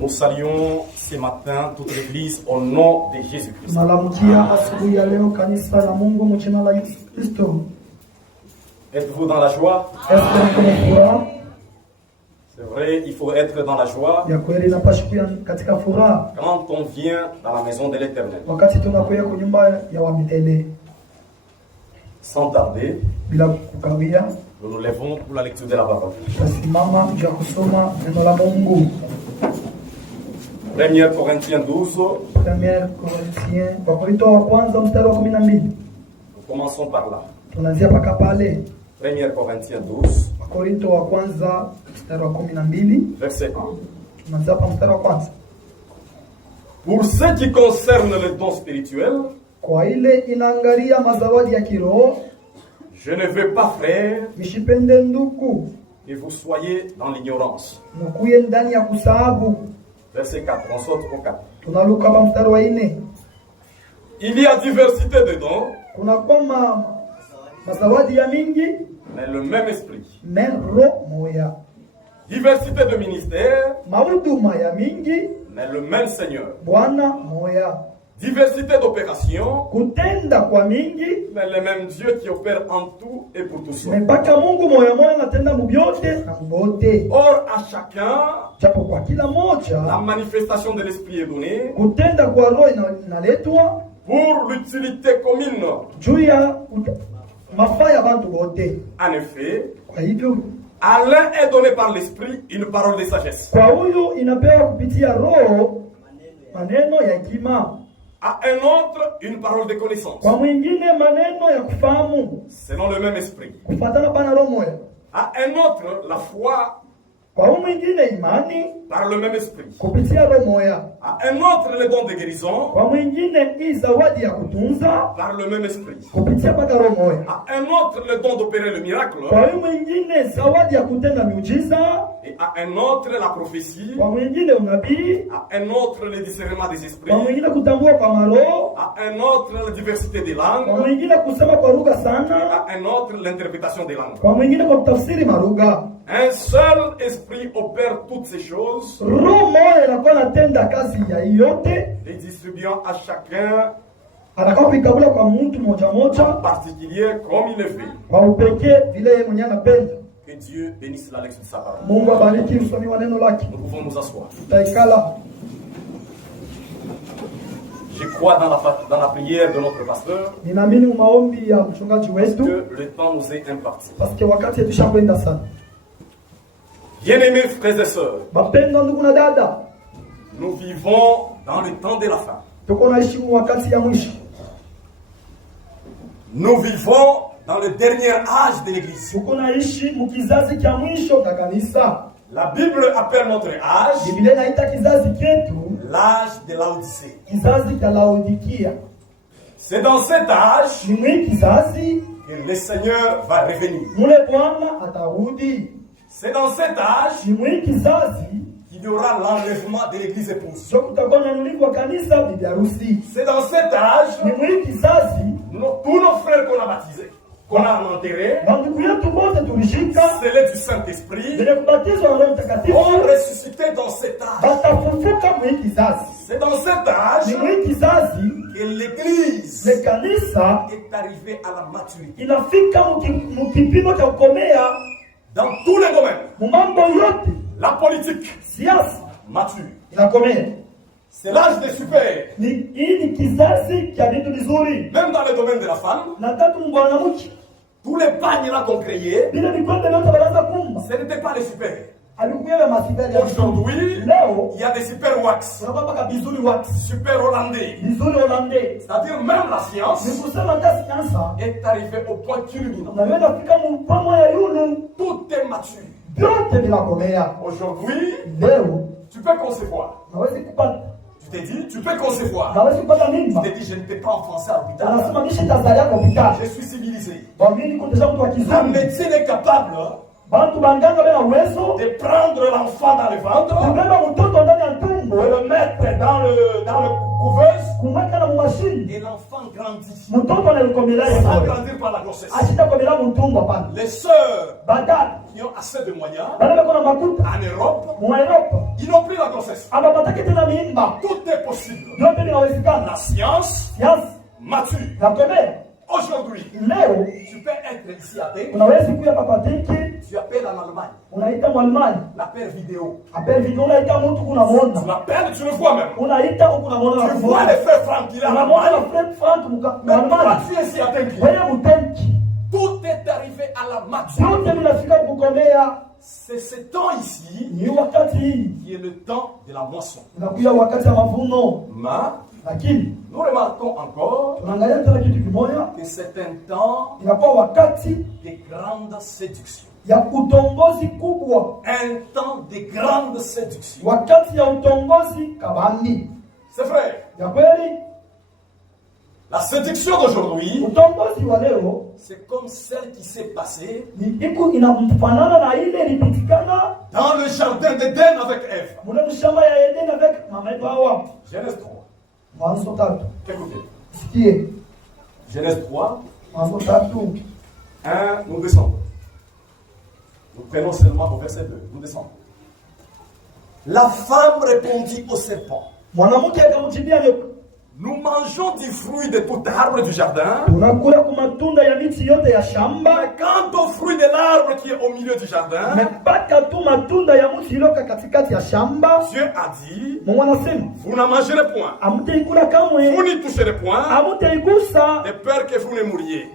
Nous saluons ce matin toute l'église au nom de Jésus-Christ. Êtes-vous dans la joie? C'est vrai, il faut être dans la joie quand on vient dans la maison de l'Éternel. Sans tarder, nous nous levons pour la lecture de la parole. 1 Corinthiens 12. Nous commençons par là. 1 Corinthiens 12. Verset 1. Pour ce qui concerne le don spirituel, je ne veux pas, frère, que vous soyez dans l'ignorance. Verset 4, on saute au 4. Il y a diversité de dons, mais le même esprit. Diversité de ministères, mais le même Seigneur. Diversité d'opérations, mais le même Dieu qui opère en tout et pour tous. Or, à chacun, la manifestation de l'esprit est donnée pour l'utilité commune. En effet, à l'un est donné par l'esprit une parole de sagesse. À un autre, une parole de connaissance. Selon le même esprit. À un autre, la foi. Par le même esprit. À un autre, le don de guérison. Par le même esprit. À un autre, le don d'opérer le miracle. Et à un autre, la prophétie. À un autre, le discernement des esprits. À un autre, la diversité des langues. À un autre, l'interprétation des langues. Un seul esprit opère toutes ces choses, et distribuant à chacun en particulier comme il le fait. Que Dieu bénisse la lecture de sa parole. Nous pouvons nous asseoir. Je crois dans la prière de notre pasteur que le temps nous est imparti. Bien-aimés frères et sœurs, nous vivons dans le temps de la fin. Nous vivons dans le dernier âge de l'Église. La Bible appelle notre âge l'âge de Laodicée. C'est dans cet âge que le Seigneur va revenir. C'est dans cet âge qu'il y aura l'enlèvement de l'église épouse. C'est dans cet âge tous nos frères qu'on a baptisés, qu'on a enterrés, scellés du Saint-Esprit, ont ressuscité dans cet âge. C'est dans cet âge que l'église est arrivée à la maturité. Dans tous les domaines. La politique. Mature. C'est l'âge des super. Même dans le domaine de la femme. Tous les bagnes là qu'on créait, ce n'était pas les super. Aujourd'hui, il y a des super wax. Super hollandais. C'est-à-dire même la science est arrivée au point culminant. Tout est mature. Aujourd'hui, tu peux concevoir. Tu t'es dit, tu peux concevoir. Tu t'es dit, je ne peux pas enfoncer à l'hôpital. Je suis civilisé. La médecine est capable de prendre l'enfant dans le ventre le mettre dans le couveuse, et l'enfant grandit sans grandir par la grossesse. Les sœurs qui ont assez de moyens en Europe, ils n'ont plus la grossesse. Tout est possible. La science mature. Aujourd'hui, tu peux être ici à Athènes. Tu appelles en Allemagne. L'appel vidéo. Tu l'appelles, tu le vois même. Tu vois les frères Franck qui est en Allemagne. Mais toi, tu es ici à Athènes. Tout est arrivé à la maturité. C'est ce temps ici qui est le temps de la moisson. Mais nous remarquons encore que c'est un temps de grande séduction. Un temps de grande séduction. C'est vrai. La séduction d'aujourd'hui, c'est comme celle qui s'est passée dans le jardin d'Éden avec Ève. Genèse 3. Écoutez. Genèse 3. 1, nous descendons. Nous prenons seulement au verset 2. Nous descendons. La femme répondit au serpent. Nous mangeons du fruit de tout arbre du jardin. Mais quant au fruit de l'arbre qui est au milieu du jardin, Dieu a dit, vous n'en mangerez point. Vous n'y toucherez point, de peur que vous ne mouriez.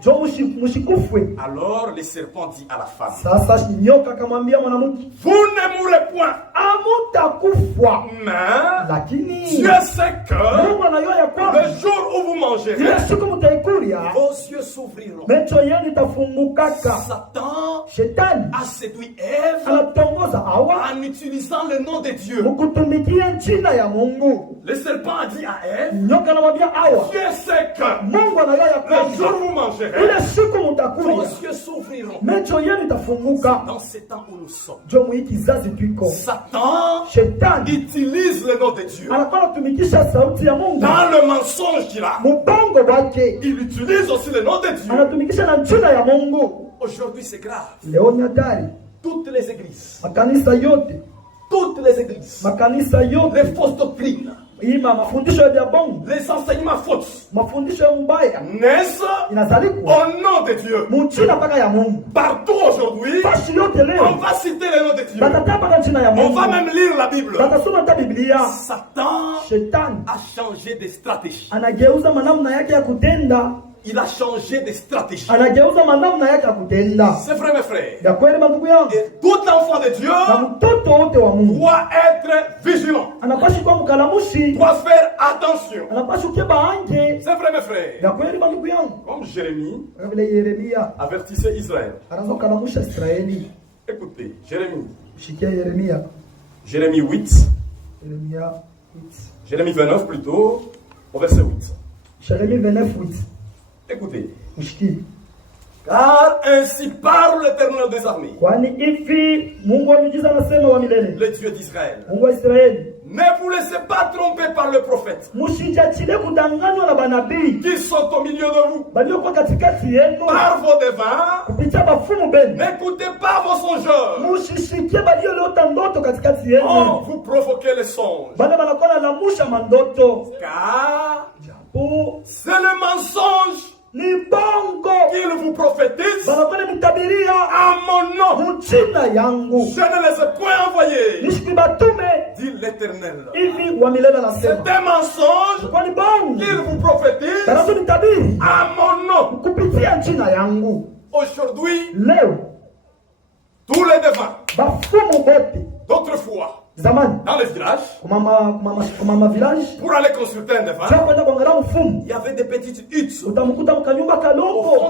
Alors le serpent dit à la femme, vous ne mourrez point. Mais Dieu sait que le jour où vous mangerez, vos yeux s'ouvriront. Satan a séduit Ève en utilisant le nom de Dieu. Le serpent a dit à Ève, Dieu sait que le jour où vous mangerez, vos yeux s'ouvriront. Dans ce temps où nous sommes, Satan utilise le nom de Dieu. Dans le mensonge qu'il a, il utilise aussi le nom de Dieu. Aujourd'hui c'est grave. Toutes les églises, les fausses doctrines, les enseignements fausses naissent au nom de Dieu. Partout aujourd'hui, on va citer le nom de Dieu. On va même lire la Bible. Satan a changé de stratégie. Il a changé de stratégie. C'est vrai mes frères. Et tout enfant de Dieu doit être vigilant. Doit faire attention. C'est vrai mes frères. Comme Jérémie avertissait Israël. Écoutez, Jérémie 8. Jérémie 29 plutôt, au verset 8. Jérémie 29, 8. Écoutez. Car ainsi parle l'Éternel des armées, le Dieu d'Israël. Ne vous laissez pas tromper par le prophète qui sont au milieu de vous. Par vos devins, n'écoutez pas vos songeurs. Oh, vous provoquez les songes. Car c'est le mensonge qu'ils vous prophétisent à mon nom. Je ne les ai point envoyés, dit l'Éternel. C'est un mensonge qu'ils vous prophétisent à mon nom. Aujourd'hui, tous les devins d'autrefois dans les villages, pour aller consulter un devin, il y avait des petites huttes au fond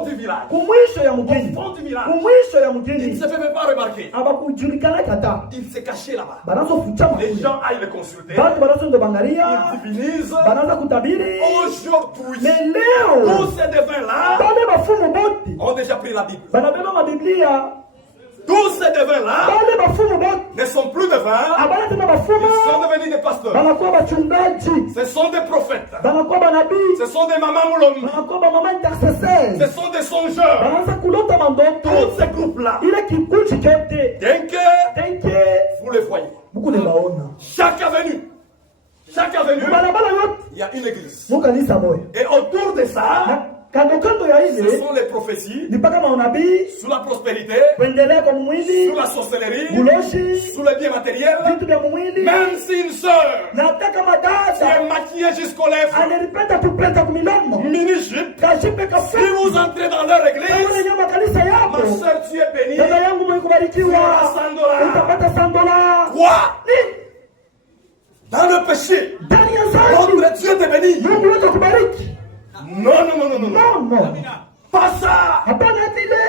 du village. Il ne se fait même pas remarquer. Il s'est caché là-bas. Les gens aillent le consulter. Ils divinisent. Aujourd'hui, tous ces devins-là ont déjà pris la Bible. Tous ces devins-là ne sont plus devins. devins, abana tena bafuma ils sont devenus des pasteurs. banakuwa bachungaji Ce sont des prophètes. banakuwa banabii Ce sont des mamans moulombi. banakuwa bamama intercesseurs Ce sont des songeurs. banaanza kulota mandoto Tous ces groupes-là, ile kikundi chote dès que tenke vous les voyez, buku lebaona chaque avenue, barabara yote il y a une église. mukanisa moya Et autour de ça, kando kando ya ce ile sont les prophéties ni mpaka maunabii sur la prospérité, kuendelea kwa mwili sur la sorcellerie, uloshi sur les biens matériels. vitu vya mwili Même si une sœur na hata kama qui est dada maquillée jusqu'aux lèvres, analipenda kupenda kumilomo mini-jupe, kashipe si kafe vous entrez dans leur église, kama nyama kanisa ma yako sœur, tu es bénie. dada yangu mwenye kubarikiwa $100. utapata $100 Quoi? ni Dans le péché, ndani ya dhambi notre Dieu te bénit. Mungu wetu akubariki Non, non, non, non, non, non. no Pas ça. hapana vile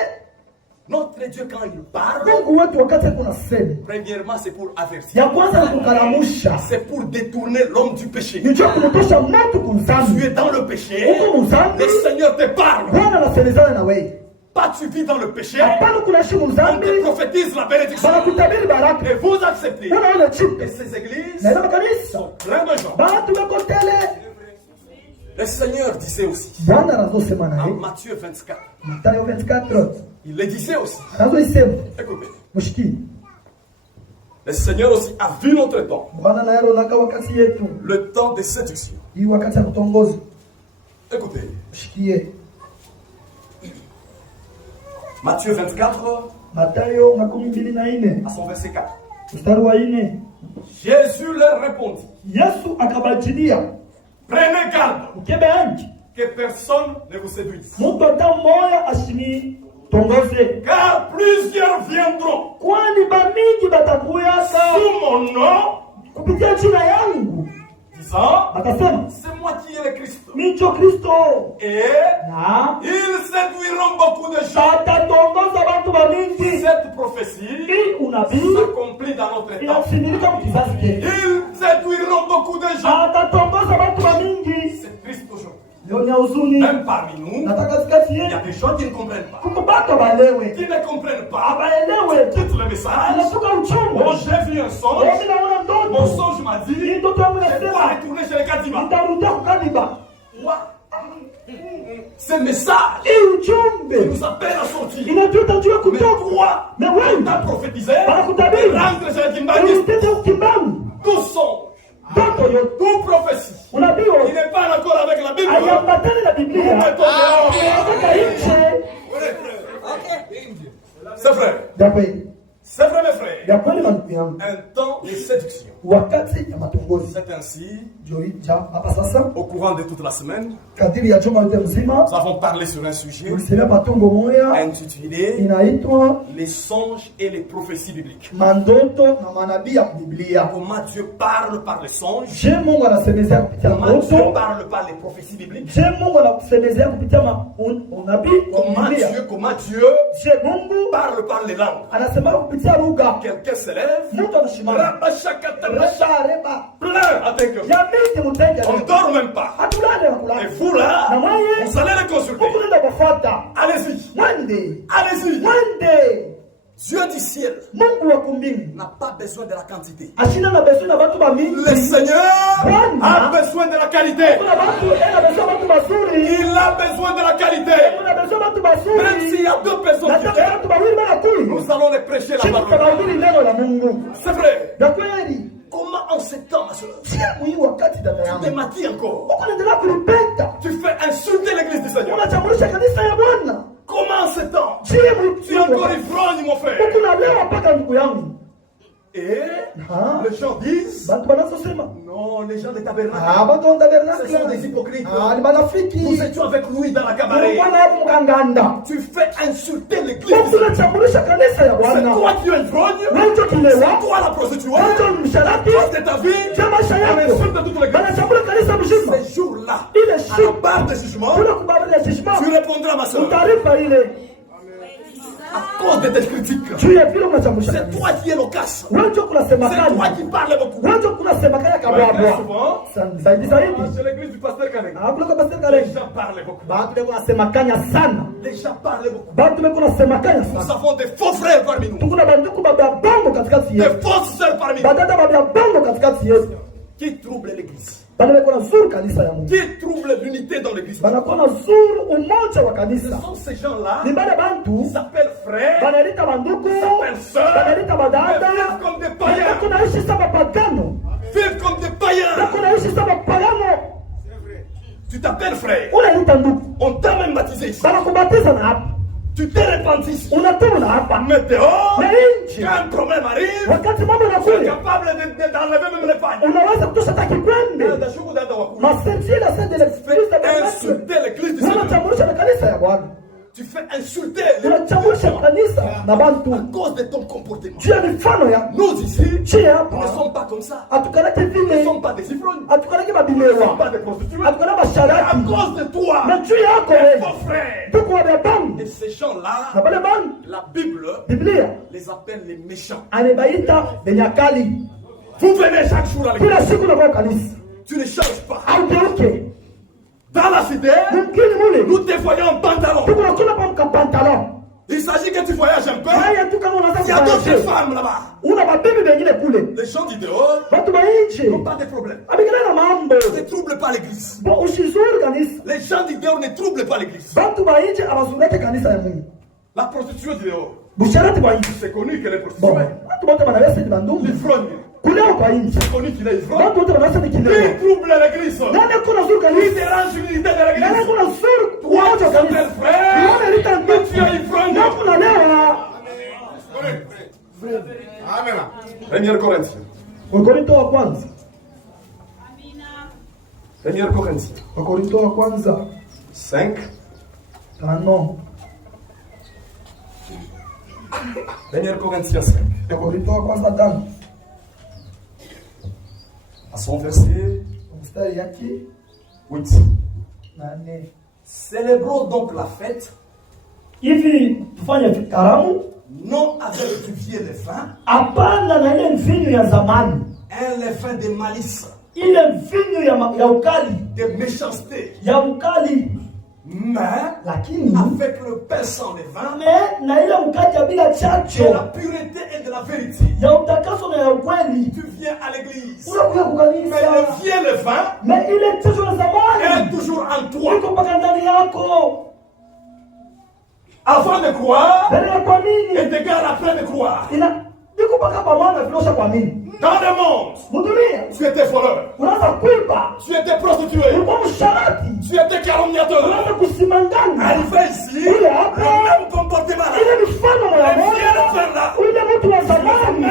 Notre Dieu, quand il parle, Mungu wetu wakati kuna sema premièrement, c'est pour avertir. ya kwanza ni kukaramusha C'est pour détourner l'homme du péché. nicho kumtosha mtu Tu kumzambi es dans le péché. huko mzambi Le Seigneur te parle. Bwana anasemezana na wewe Pas tu vis dans le péché. hapana kunaishi On mzambi te prophétise la bénédiction. banakutabiri baraka Et vous acceptez. unaona Et chipe ces églises na ile makanisa sont pleines de gens. batu bako tele Le Seigneur disait aussi, Bwana anazosema en naye Matthieu 24, Mathayo 24 il le disait aussi. anazoisema Écoutez, mushiki le Seigneur aussi a vu notre temps, Bwana naye alionaka wakati yetu le temps de séduction. hii wakati ya kutongoza Écoutez, mushikie Matthieu 24, Mathayo 24 à son verset 4. mstari wa 4 Jésus leur répondit, Yesu akabajilia prenez garde ukebeanji que personne ne vous séduise. mtu hata mmoja asinitongoze Car plusieurs viendront kwani bamingi batakuyaka sous mon nom, kupitia jina yangu disant, akasema c'est moi qui est le Christ. nicho Kristo Et na ils séduiront beaucoup de gens. batatongoza bantu bamingi Cette prophétie hii unabii s'accomplit dans notre temps. inasimilika mkizazi chetu Ils séduiront beaucoup de gens. batatongoza bantu bamingi C'est triste aujourd'hui. leo ni huzuni Même parmi nous, na katikati il y a yetu des gens qui ne comprennent pas. kuko batu balewe Qui ne comprennent pas. abaelewe Quitte le message. anatoka uchungu Oh, j'ai vu un songe. mimi naona Mon ndoto songe m'a hii dit, ndoto yangu je dois inasema retourner chez les Kadiba. nitarudia kukadiba Ce message hii qui ujumbe nous appelle à sortir. inatuita juu ya Mais kutoka toi, mais on wewe t'a prophétisé. Banakutabiri. Rentre chez les Kimbangis. ulitenda ukimbamu Tout songe, ndoto yote toute prophétie unabii qui n'est pas en accord avec la Bible. haiambatani na Nous Biblia mettons dehors. kutoka nje C'est vrai. ya kweli C'est vrai, mes frères. ya kweli mandugu yangu Un temps de séduction. wakati ya matongozi C'est ainsi, joija hapa sasa au courant de toute la semaine, kadiri ya juma yote mzima nous avons parlé sur un sujet tulisemea matongo moya intitulé inaitwa Les songes et les prophéties bibliques. mandoto na manabii ya Biblia. Comment Dieu parle par les songes, Je Mungu anasemezea kupitia comment Dieu ndoto. parle par les prophéties bibliques, Je Mungu anakusemezea kupitia unabii wa Biblia. comment Dieu Je Mungu parle par les langues. anasema kupitia lugha. Quelqu'un se lève, Mtu anashimama. rabashakatabasha, Reba. plein à tes cœurs. Ya mingi mtenge. On ne dort même pas. Hatulale na Et kulala. vous là, Na mwaye. vous allez les consulter. Huko nenda kufuata. Allez-y, Mwende. allez-y. Mwende. Dieu du ciel Mungu wa kumbingu. n'a pas besoin de la quantité. Ashina na besoin na watu ba mingi. Le Seigneur a besoin de la qualité. Kuna watu ena besoin watu bazuri. Il a besoin de la qualité. Kuna besoin watu Même bazuri. s'il y a deux personnes qui Nataka viennent, watu bawili bana kuli. nous allons les prêcher la Chini parole. tunahubiri neno la Mungu. C'est vrai. Na kweli, Comment en ce temps, ma soeur, tia hii wakati dada tu te yangu. maquilles encore? Huko naendelea kulipenda. Tu fais insulter l'église du Seigneur. Unachamulisha kanisa ya Bwana. Comment en ce temps? Tia Tu es encore ivrogne, mon frère. huko na leo mpaka ndugu yangu. Et Ah. les gens disent, Bantu banasema. non, les gens de tabernacle, Bantu wa ce tabernacle. sont des hypocrites. Ni marafiki. Nous étions avec lui dans la cabaret. Bwana hapo mkanganda. Tu fais insulter l'église du Mungu Seigneur. unachamulisha kanisa ya C'est Bwana. toi qui es ivrogne. Wewe kilewa. C'est toi la prostituée. Wewe msharati. C'est ta vie. Cha maisha On yako. insulte toute l'église. Banachambula kanisa mzima. Ces jours-là, Ile à la siku barre de jugement, kuna kubabalia judgment. tu répondras, ma soeur, Taarifa ile. à cause de tes critiques. Juu ya vile unachamusha. C'est toi qui es loquace. Wewe kunasema C'est toi kani. qui parles beaucoup. Wewe kunasema kaya kabwa. Souvent, Zaidi zaidi. c'est l'église du pasteur Kaneng. Hakuna kabisa Les kale. gens parlent beaucoup. Bantu beko nasema kanya sana. Les gens parlent beaucoup. Bantu beko nasema kanya Nous sana. avons des faux frères parmi nous. Tukuna banduku baba bongo katikati Des yetu. fausses sœurs parmi batata babia bango katikati yetu qui trouble l'église, banawekona zuru kanisa ya Mungu, qui trouble l'unité dans l'église. banakona zuru umoja wa Ce kanisa. sont ces gens-là Ni bale qui bantu s'appellent frères, banalita banduku, sœurs, banalita mais badada, vivent comme des païens, kunaishi sa bapagano, vivent comme des païens. kunaishi sa bapagano. Tu t'appelles frère, Unalita nduku, on t'a même baptisé ici. banakubatiza na hapa, Tu t'es repenti ici. unatubu na hapa. Mais dehors, Na nje quand un problème arrive, wakati mambo tu es yanakuja, capable d'enlever même les païens. unaweza kutosha takikwende masentie la scène de l'expérience de Insulter l'église du Seigneur. unatambulisha na kanisa ya Bwana, Tu fais insulter les unatambulisha kanisa na à bantu cause de ton comportement. juu ya mifano ya Nous ici, chini nous ne hapa. sommes pas comme ça. Hatukalake Nous ne vile, sommes pas des ivrognes. hatukalake Nous ne sommes babilewa, pas des prostituées. hatukana À basharati cause de toi, na juu yako mes wewe faux frères. tuko wabia bangu Et ces gens-là, na bale bangu. la Bible Biblia les appelle les méchants. anabaita benyakali. Vous venez chaque jour à l'église. Kila siku na kwa kanisa Tu ne changes pas. augeuke Dans la cité, mkini mule nous te voyons en pantalon. tuko nakula kwa pantalon. Il s'agit que tu voyages un peu. Haya tu kama Il y a unataka d'autres kuishi femmes là-bas. una mabibi bengine kule Les gens du dehors watu ba n'ont nje pas de problème. abigana na mambo Ne troublent pas l'église. bo usizuri kanisa. Les gens du dehors ne troublent pas l'église. Bantu ba nje abazureke kanisa ya Mungu. La prostituée du dehors, Busharati ba nje c'est connu qu'elle est bon prostituée. watu wote wanaweza ni bandugu L'ivrogne, kuleo kwa nje c'est connu qu'il est ivrogne. watu wote wanaweza ni Qui kileo. trouble l'église? Nani kuna zuri Qui kanisa? dérange l'unité de Nani l'église? kuna zuri Toi, tu kuacha t'appelles kanisa? frère, Nani lita mais tu es ndugu? ivrogne. Nani kuna lewa? Amen. 1 Corinthiens. Wakorinto wa kwanza. 1 Corinthiens. Wakorinto wa kwanza 5. 5. 1 Corinthiens 5. Wakorinto wa kwanza 5. À son verset Mstari yake 8. 8. Célébrons donc la fête, Hivi tufanye karamu non avec du vieux levain, hapana na ile mvinyo ya zamani, un levain de malice, ile mvinyo ya ukali, de méchanceté, ya ukali, mais lakini avec le pain sans levain, na ile mkate ya bila de chacho, la pureté et de la vérité. ya utakaso na ya ukweli. Tu viens à l'église, Unakuja mais kukanisa, le vieux levain na ile chacho ya est zamani toujours en toi. iko mpaka ndani yako. Avant de croire Mbele ya kuamini et d'égal après de croire. iko mpaka pamoja vilosha kuamini. Dans le monde, Mudunia tu étais voleur, unaanza kuiba, tu étais prostitué, ulikuwa msharati, tu étais calomniateur. unaanza kusimangana. Arrivé ici, le Ule hapa même comportement. ile mifano ya Le vieux moja, levain là, ule mtu wa zamani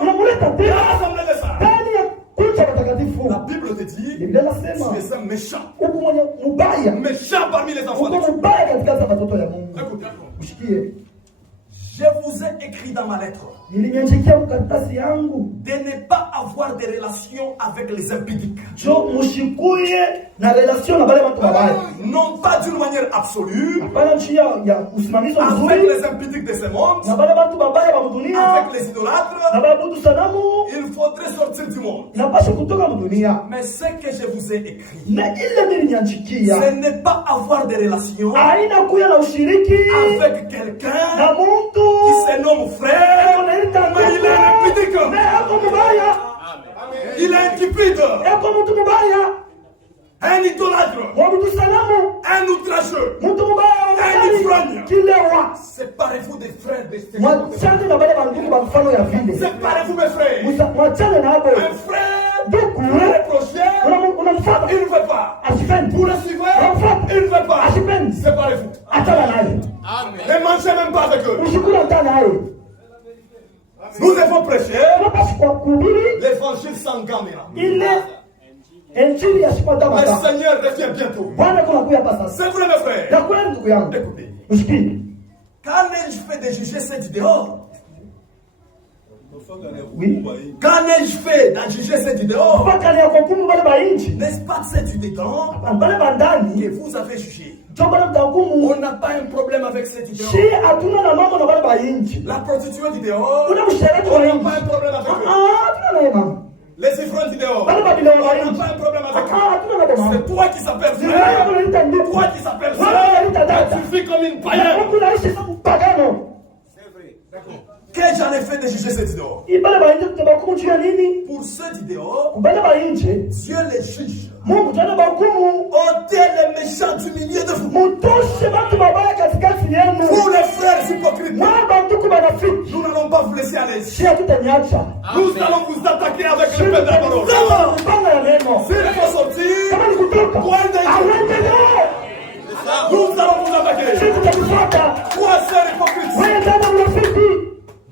unamuleta dans tena l'assemblée des saints. ndani ya kucha watakatifu. La Bible te dit, Biblia tu inasema es un méchant. uko mwenye mubaya, Méchant parmi les enfants de uko Dieu. mubaya katikati ya watoto ya Mungu. Écoute, Ushikie, je vous ai écrit dans ma lettre nilimeandikia karatasi yangu de ne pas avoir de relations avec les impudiques. jo mushikuye na relation na bale watu wabaya, Non pas d'une manière absolue, hapana njia ya usimamizi avec mzuri les impudiques de ce monde, na bale watu wabaya wa dunia avec les idolâtres. na baabudu sanamu, Il faudrait sortir du monde. inapaswa kutoka mdunia. Mais ce que je vous ai écrit, Na ile niliandikia ce n'est pas avoir de relations haina kuya na ushiriki avec quelqu'un na muntu qui se nomme frère, mais il est impudique. eko mubaya, Il est intipide, eko mtu mubaya, un idolâtre, mwabudu sanamu, un outrageux. mtu mubaya, kilewa. Séparez-vous des frères de ce monde. Mwachane na bale bandugu ba mfano ya vile, Séparez-vous mes frères. mwachane na hapo. Un frère, Ndugu vous le reprochez, unamfuata il ne veut pas. asipendi, Vous le suivez, il ne veut pas. asipendi, Séparez-vous. achana naye, Ne mangez même pas avec eux. usikula hata naye. Nous devons prêcher Tunapaswa kwa kuhubiri l'évangile sans gamera. ile injili ya sipata Le mata. Seigneur revient bientôt. Bwana kuna kuya hapa sasa. C'est vrai mes frères. Ya kweli ndugu yangu, Écoutez, usikie. quand ai-je fait de juger ceux du dehors? Oui. Quand ai-je fait d'en juger ceux du dehors? Mpaka ni akuhukumu bale ba nchi. N'est-ce pas ceux du dedans Bale ba ndani que vous avez jugé? ndio bale mtahukumu. On n'a pas un problème avec ceux du dehors. Si hatuna na mambo na bale ba nchi. La prostituée du dehors, Ule msherati on wa n'a nchi. pas un problème avec eux. Hatuna naye mama. Les ivrognes du dehors, Bale ba bilewa on ba n'a nchi. pas un problème avec eux. Hatuna na mama. C'est toi qui s'appelles Ni wewe frère, unaita ndugu. toi qui s'appelles Wewe frère, unaita dada. tu vis comme une Na païenne. Mungu anaishi kama mpagano. Que j'en ai effet de juger ceux dehors. ibale bainje kutabakumu juu ya nini? Pour ceux du dehors, Kubale bainje Dieu les juge. Mungu tana bakumu Ôtez les méchants du milieu de vous. mutoshe batu babaya katikati yenu. Vous les frères hypocrites, Mwa banduku banafiki nous n'allons pas vous laisser aller. shia tutaniacha Nous allons vous attaquer avec le pain de la parole. sawa mpanga ya neno. S'il faut sortir, Kama ni kutoka awende leo nous allons vous attaquer. siku takufuata Toi, sœur hypocrite, wewe dada mnafiki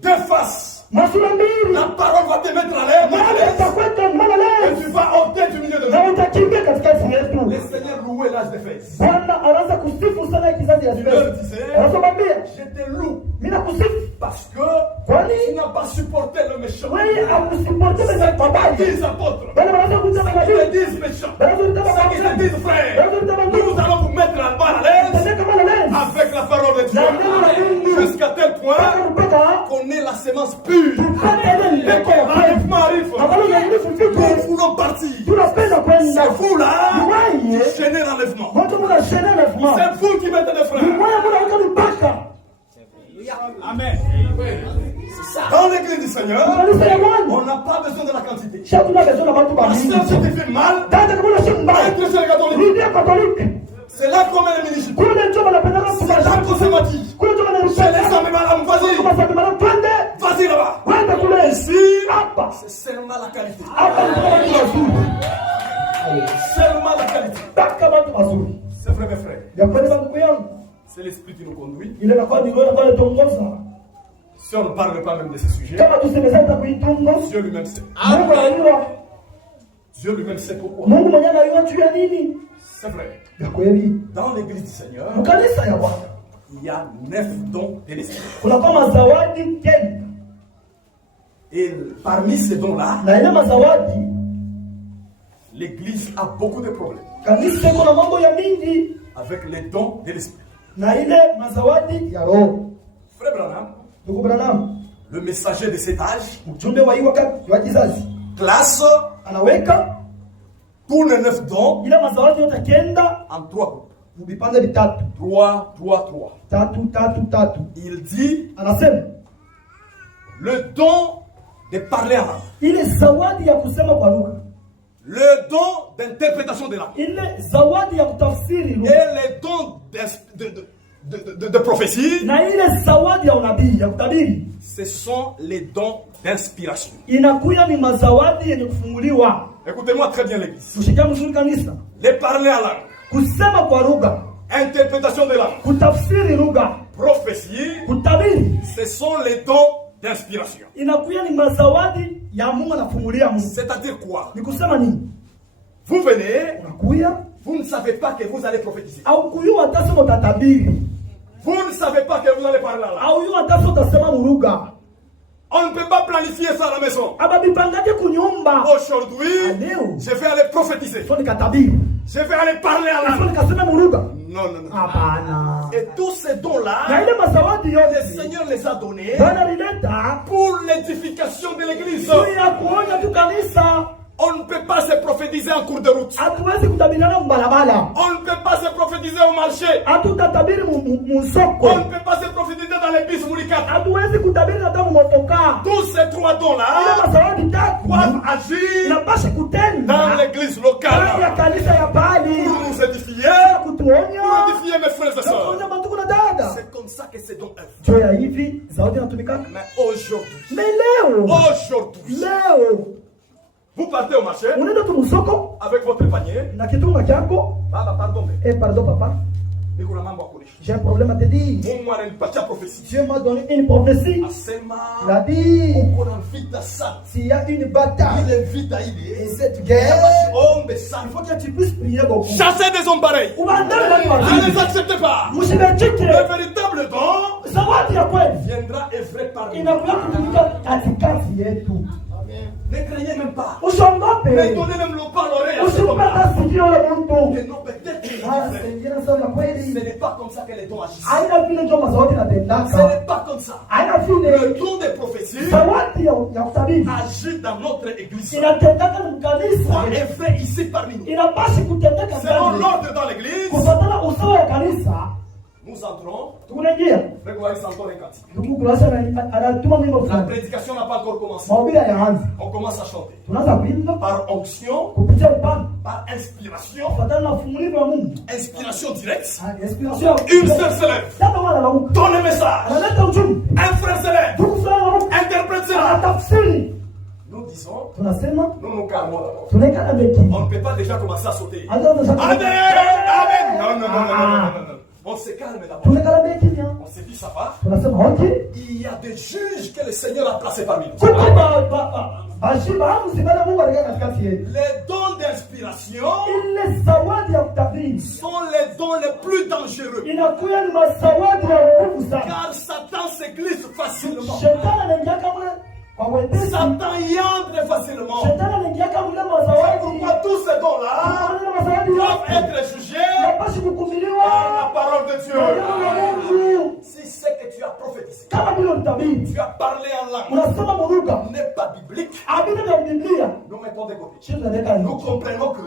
de face, masura mbili la parole va te mettre à l'aise. maana itakwenda Et malale tu vas ôter du milieu de na nous. utakimbia katikati Le yetu. Seigneur louait l'âge de fesses. Bwana anaanza kusifu sana kizazi ya Il leur sasa. disait, Anasomambia je te loue mimi nakusifu parce que kwani tu n'as pas supporté le méchant. wewe akusipote na mabaya. Dix apôtres, Bwana anaanza kusema ceux qui nabii. te disent méchant, Bwana anaanza ceux qui te kusema disent frère, Bwana anaanza nous allons vous mettre à bas à l'aise kusema kama leo. avec la parole de Na neno la Dieu. Mungu. Jusqu'à tel point Mpaka qu'on ait la sémence pure. tupate ile mbeko ya Mungu. Arrive, arrive. Ambalo linalifu Nous fitu. voulons partir. Tunapenda kwenda. C'est vous là Mwaye. qui gênez l'enlèvement. Watu mnashena na fuma. C'est vous qui mettez des freins. Mwaye mnaweka mipaka. Amen. Dans l'église du Seigneur, Kanisa ya Bwana. on n'a pas besoin de la quantité. Shatu na besoin na watu Parce que bamingi. si tu fais mal, Dada kama unasema mbaya. être chez les catholiques, Rudia Katoliki. c'est là qu'on met les municipaux. Kule ndio wanapenda C'est kutoka là qu'on se maquille. kule ndio Chez les wanapenda. amis madame, vas-y. Kama sababu mara twende. Vas-y là-bas. Kwenda kule. Ici, Hapa. c'est seulement la qualité. Hapa ni kwa watu wazuri. Seulement la qualité. Taka watu wazuri. C'est vrai, mes frères. Ya kwenda ndugu yangu. C'est l'esprit qui nous conduit. Ile nakuwa ni roho ambayo tuongoza. Si on ne parle pas même de ces sujets, Kama tusemezana kuitunga. Dieu lui-même sait. Mungu anajua. Dieu lui-même sait pourquoi. Mungu mwenyewe anajua juu ya nini? C'est vrai. Ya kweli. Dans l'église du Seigneur, Mkanisa ya Bwana. il y a 9 dons de l'esprit. Kuna kama zawadi kenda. Et parmi ces dons-là, Na ile mazawadi l'église a beaucoup de problèmes kanisa iko na mambo ya mingi. avec les dons de l'esprit. Na ile mazawadi ya roho. Frère Branham, Ndugu Branham, le messager de cet âge, mjumbe wa hii wakati wa kizazi classe anaweka tous les 9 dons ile mazawadi yote kenda en 3 groupes. vipande vitatu. 3, 3, 3. Tatu. Il dit Anasema le don de parler en langue, ile zawadi ya kusema kwa lugha, le don d'interprétation de langue ile zawadi ya kutafsiri et lugha, les dons de prophétie. na ile zawadi ya unabii ya kutabiri Ce sont les dons d'inspiration. inakuya ni mazawadi yenye kufunguliwa. Écoutez-moi très bien l'église. Tushikia mzuri kanisa, Les parler en langue, kusema kwa lugha, interprétation de langue, kutafsiri lugha, prophétie, kutabiri ce sont les dons d'inspiration. inakuya ni mazawadi ya Mungu anafungulia Mungu. C'est-à-dire quoi? Ni kusema nini? Vous venez, Unakuya vous ne savez pas que vous allez prophétiser. au kuyua hata sema utatabiri, Vous ne savez pas que vous allez parler en langue. au yua hata sema utasema lugha. On ne peut pas planifier ça à la maison. Ababipangaje kunyumba. Aujourd'hui, Leo je vais aller prophétiser. sio nikatabiri. Je vais aller parler en Sio langue. nikasema lugha. Non, non, non. Hapana. Et tous ces Na dons-là, ile mazawadi le yote Seigneur les a donnés Bwana alileta pour l'édification de l'église. juu ya kuonya tu kanisa. On ne peut pas se prophétiser en cours de route. Hatuwezi kutabiriana mbalabala. On ne peut pas se prophétiser au marché. Hatutatabiri musoko. On ne peut pas se prophétiser dans les bus Moulikat. Hatuwezi kutabiri hata mumotoka. Tous ces 3 Ile dons-là mazawadi tatu doivent agir inapasha dans kutenda l'église ndani ya locale kanisa ya pali pour nous édifier, kutuonya pour édifier mes frères et na sœurs. kuonya mandugu na dada. C'est comme ça que ces dons œuvrent. Juu ya hivi zawadi inatumika. Mais aujourd'hui, Mais leo vous partez au marché unaenda tu musoko avec votre panier. na kitunga chako. Baba, pardon, mais Pardon papa, niko na mambo ya kulisha. j'ai un problème à te dire. Mungu ananipatia prophétie. Dieu m'a donné une prophétie. Asema Il a dit, uko na vita sana. s'il y a une bataille Ile vita et ile cette guerre, ombe il sana. faut que tu puisses prier beaucoup. Chassez des hommes pareils. Uandane watu Ne wazuri. les acceptez pas. Le Msibechike. véritable don Zawadi ya kweli viendra œuvrer par nous. inakuja kutumika katikati yetu. Ne craignez même pas. Usiogope. Ne donnez même le pas à l'oreille à cet homme-là. Usipata sikio la mtu. Que non, peut-être que Ah, ce sengine sana kweli. n'est pas comme ça que les dons agissent. Haina vile ndio mazawadi Ce inatendaka. n'est pas comme ça. Haina Le vile don des prophéties zawadi ya kutabiri agit dans notre église. inatendaka Doit mkanisa. œuvrer ici parmi nous. Inapaswa kutendeka Selon ndani. l'ordre dans l'église, Kufuatana usawa ya kanisa, nous entrons. tunaingia anatuma mwimbo La fulani, prédication n'a pas encore commencé. mahubiri hayaanzi, On commence à chanter. tunaanza kuimba Par onction, kupitia upande par inspiration, kufuatana na ufumulivu wa Mungu. inspiration directe. Inspiration Une sœur se lève, jambo mwana anaruka, donne un message. analeta ujumbe, Un frère se lève, ndugu fulani anaruka, interprète cela. anatafsiri. Nous disons, Tunasema nous nous calmons d'abord. tunaikana beki, On ne peut pas déjà commencer à sauter. hata tunasema Amen, amen. Non, non, non, non, non, non, non. On se calme d'abord. tunaikana beki nia, On se dit ça va. tunasema okay, Il y a des juges que le Seigneur a placés parmi nous. kuko bashiba msibana Mungu alikaa katikati yetu. Les dons d'inspiration Ile zawadi ya kutabiri sont les dons les plus dangereux. inakuwa ni mazawadi ya nguvu sana. Car Satan se glisse facilement. Shetani anaingia kama kwa wepesi, Satan y entre facilement. shetani anaingia kama ile C'est mazawadi. pourquoi tous ces dons-là Ile mazawadi doivent yote être jugés yapaswa kukumiliwa par la parole de na Dieu. neno la Mungu. Si c'est que tu as prophétisé, Kama vile utabiri tu as parlé en langue, unasema muruka n'est pas biblique, abina vya Biblia, nous mettons de côté. sisi tunaweka Nous nje. comprenons que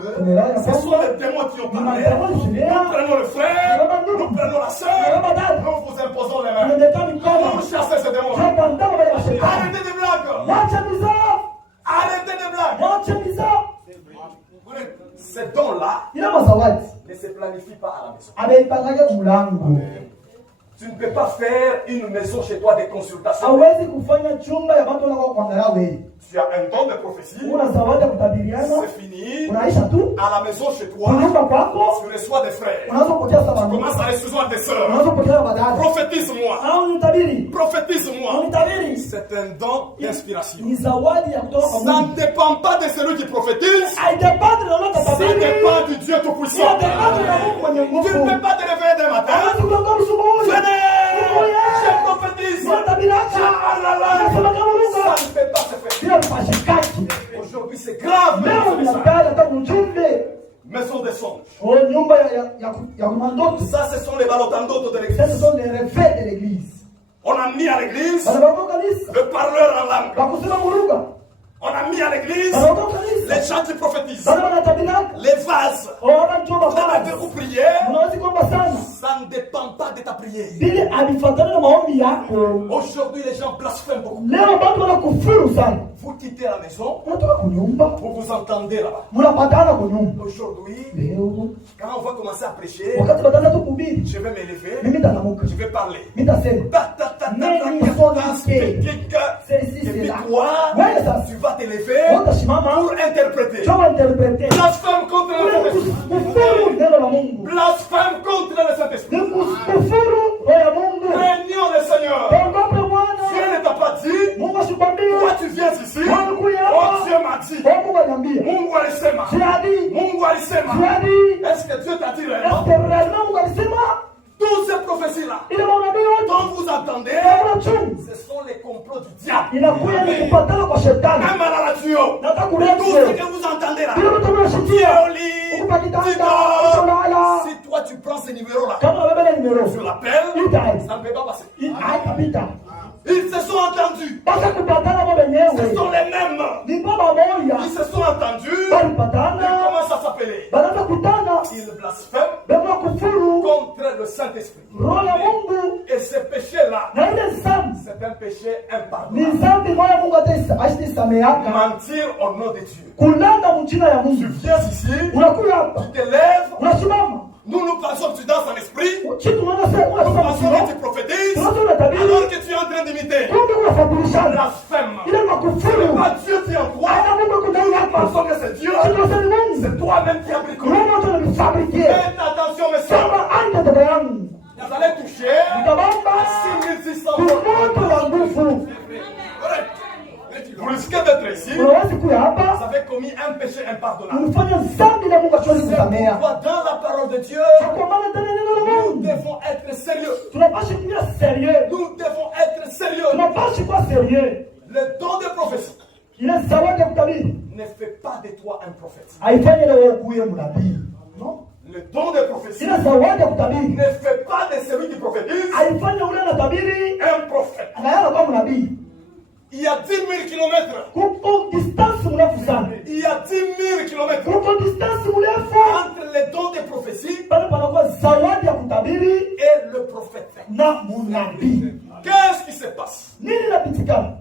ce sont les démons qui ont parlé. Nous prenons le frère, nous prenons la sœur, nous vous imposons les mains. Tunaweka mikono Nous chassez ces démons. hapa ndani ya shetani. Arrêtez des blagues. Wacha mizaa, Arrêtez des blagues. wacha mizaa. Ces dons-là Ile mazawadi ne se planifient pas à la maison. ameipangaje kumlango. Tu ne peux pas faire une maison chez toi des consultations. Hawezi kufanya chumba ya watu wanao kuangalia wewe. Tu as un don de prophétie, Una zawadi ya kutabiriana, c'est fini. unaisha tu. À la maison chez toi, Kunyumba kwako, tu reçois des frères. unaanza kupokea Tu sababu. commences à recevoir des sœurs. Unaanza kupokea badala. Prophétise-moi. Au nitabiri. Prophétise-moi. Unitabiri. C'est un don d'inspiration. Ni zawadi ya kutoka kwa Ça Mungu. ne dépend pas de celui qui prophétise. Haidepende na lolote Ça tabiri. dépend du Dieu Tout-Puissant. Inadepende na Mungu mwenye Tu ne nguvu. peux pas te réveiller dès matin. Hawezi kutoka asubuhi. Venez, Mungu yeye. je prophétise. Unatabiraka. Ah là là, Unasema kama Mungu. ça ne peut pas se faire. Bila mfashikaji. Aujourd'hui, c'est grave. Leo mesdames et messieurs. unataka hata ujumbe. Maison des songes. Oh, nyumba ya kumandoto. Ça, ce sont les balotandotes de Ce l'église. sont les rêves de l'église. On a mis à l'église Wanabako kanisa. le parleur en langue. Bakusema muruga. On a mis à l'église Wanabako kanisa. les gens qui prophétisent. Bana wanatabiraka. Les vases. Ona chomba Vous avez basi. vous prier. Unaweza kuomba sana. Ça ne dépend pas de ta prière. Bili alifuatana na maombi yako. Aujourd'hui, les gens blasphèment beaucoup. Leo watu wanakufuru sana. Vous quittez la maison, Unatoka kunyumba. vous vous entendez là-bas. Mnapatana kunyumba. Aujourd'hui, Leo quand on va commencer à prêcher, wakati bataanza tu kuhubiri. je vais m'élever, Mimi nitalamuka. je vais parler. Nitasema. Ta, ta, ta, ta, Neni ta, ta, sonike. ta, speaking. Ceci Et puis c'est là. toi, Ouais, ça. tu vas t'élever Utasimama. pour interpréter. Choma interprete. Blasphème contre le Saint-Esprit. Kufuru neno la Mungu. Blasphème contre le Saint-Esprit. Ni kufuru roho ya Mungu. Craignons le Seigneur. Ogope Dieu Bwana. ne t'a pas dit, Mungu asikwambie. toi tu viens ici. Wanakuja Oh, hapa. Dieu m'a dit. Oh, Mungu ananiambia. Mungu alisema. Jadi. Mungu alisema. Jadi. Est-ce que Dieu t'a dit réellement? Est-ce que réellement Mungu alisema? Toutes ces prophéties-là Ile maunabii yote. dont vous entendez, Hakuna chungu. ce sont les complots du diable. Inakuja ni kupatana kwa shetani. Même à la radio, Nataka tout ce kuleta. que vous entendez là, Ile mtu tu es anashikia. au lit, Ukupa tu kitanda. dors. Unalala. Si toi tu prends ce numéro-là, Kama wewe ni numero. tu l'appelles, Itae. ça ne peut pas passer. Haitapita. Ils se sont entendus. Baka kupatana kwa Ce wenyewe. sont les mêmes. Ni baba moja. Ils se sont entendus. Ils Walipatana. commencent à s'appeler. Banaanza kutana. Ils blasphèment Bema kufuru. contre le Saint-Esprit. Roho ya Mungu. Et ce péché-là, Na ile dhambi. c'est un péché Ni impardonnable. dhambi moja Mungu ashitisameaka. Mentir au nom de Dieu. Kulanda mchina ya Tu Mungu. viens ici, Unakuja hapa. tu te lèves, Unasimama. nous pensons que tu danses en esprit, Kitu unasema nous unasema pensons que tu prophétises, Tunazo unatabiri. alors que tu es en train d'imiter. Kumbe unafadhilishana. Blasphème. Ile Ce makufuru. n'est pas Dieu qui est en toi, Ana Mungu kudai nous hapa. pensons que c'est Dieu, Tunasema ni Mungu. c'est toi-même qui as bricolé. Roho moja ananifabrikia. Faites attention, mes Sema soeurs. anja dada yangu. Vous allez toucher Nitabamba 6600 kumoto wa nguvu. Vous risquez d'être ici, Unaweza kuja vous hapa. avez commis un péché impardonnable. Unafanya dhambi na Mungu hawezi C'est kusamea. pourquoi dans la parole de Dieu, Kwa maana ndani ya neno la nous Mungu devons être sérieux. tunapaswa kuwa serieux. Nous devons être sérieux. Tunapaswa kuwa serieux. Le don de prophétie Ile zawadi ya kutabiri ne fait pas de toi un prophète. haifanye leo ukuwe mnabii. No? Le don de prophétie Ile zawadi ya kutabiri ne fait pas de celui qui prophétise haifanye ule anatabiri un prophète. anaenda kwa mnabii. Il y a 10 000 kilomètres. Kuko distance mrefu sana. Il y a 10 000 kilomètres Kuko distance mrefu entre les dons des prophéties pale panakuwa zawadi ya kutabiri et le prophète. na munabii. Qu'est-ce qui se passe? Nini inapitikana?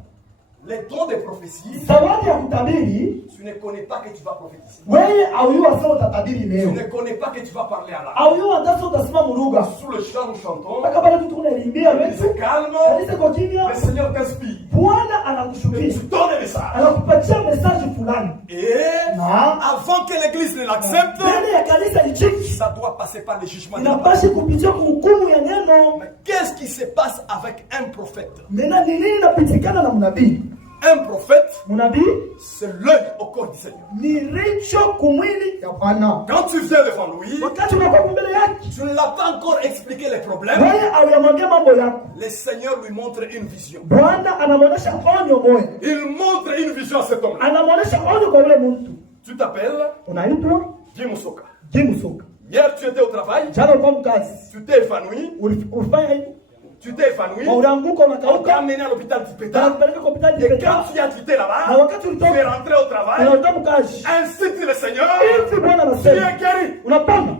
Les dons des prophéties, Zawadi ya kutabiri, tu ne connais pas que tu vas prophétiser. wewe auyua sasa utatabiri Tu leo. ne connais pas que tu vas parler à l'âme. Auyua sasa utasema muruga. Sous le chant, nous chantons. Mpaka pale tu tunaimbia wewe. C'est calme. Kanisa kwa kimya. Le Seigneur t'inspire. Bwana anakushukia. Tu donnes un message. Anakupatia message fulani. Et Na avant que l'église ne l'accepte, mbele ya kanisa lichiki. ça doit passer par le jugement de la parole. Inapaswa kupitia kwa hukumu ya neno. Mais qu'est-ce qui se passe avec un prophète? Mena ni nini inapitikana na mnabii? Un prophète, Mnabii c'est l'œil au corps du Seigneur. ni richo kumwili ya Bwana. Quand tu viens devant lui, Wakati unakuwa mbele yake, tu ne l'as pas encore expliqué les problèmes. wewe auyamwambia mambo yako. Le Seigneur lui montre une vision. Bwana anamwonyesha onyo moja. Il montre une vision à cet homme-là. Anamwonyesha onyo kwa yule mtu. Tu t'appelles Unaitwa Jim Soka. Jimusoka. Hier, tu étais au travail, Jana ulikuwa mkazi. tu t'es évanoui, Ulifanya hivi. tu t'es évanoui, Ulianguka on t'a unakauka. amené à l'hôpital du Pétard. Anapeleka kwa hospitali Et ya quand Petro. tu as quitté Na là-bas, wakati tu es ulitoka rentré au travail, unakuwa mkazi. ainsi dit le Seigneur, Hivi Bwana tu es anasema. guéri. Unapanga.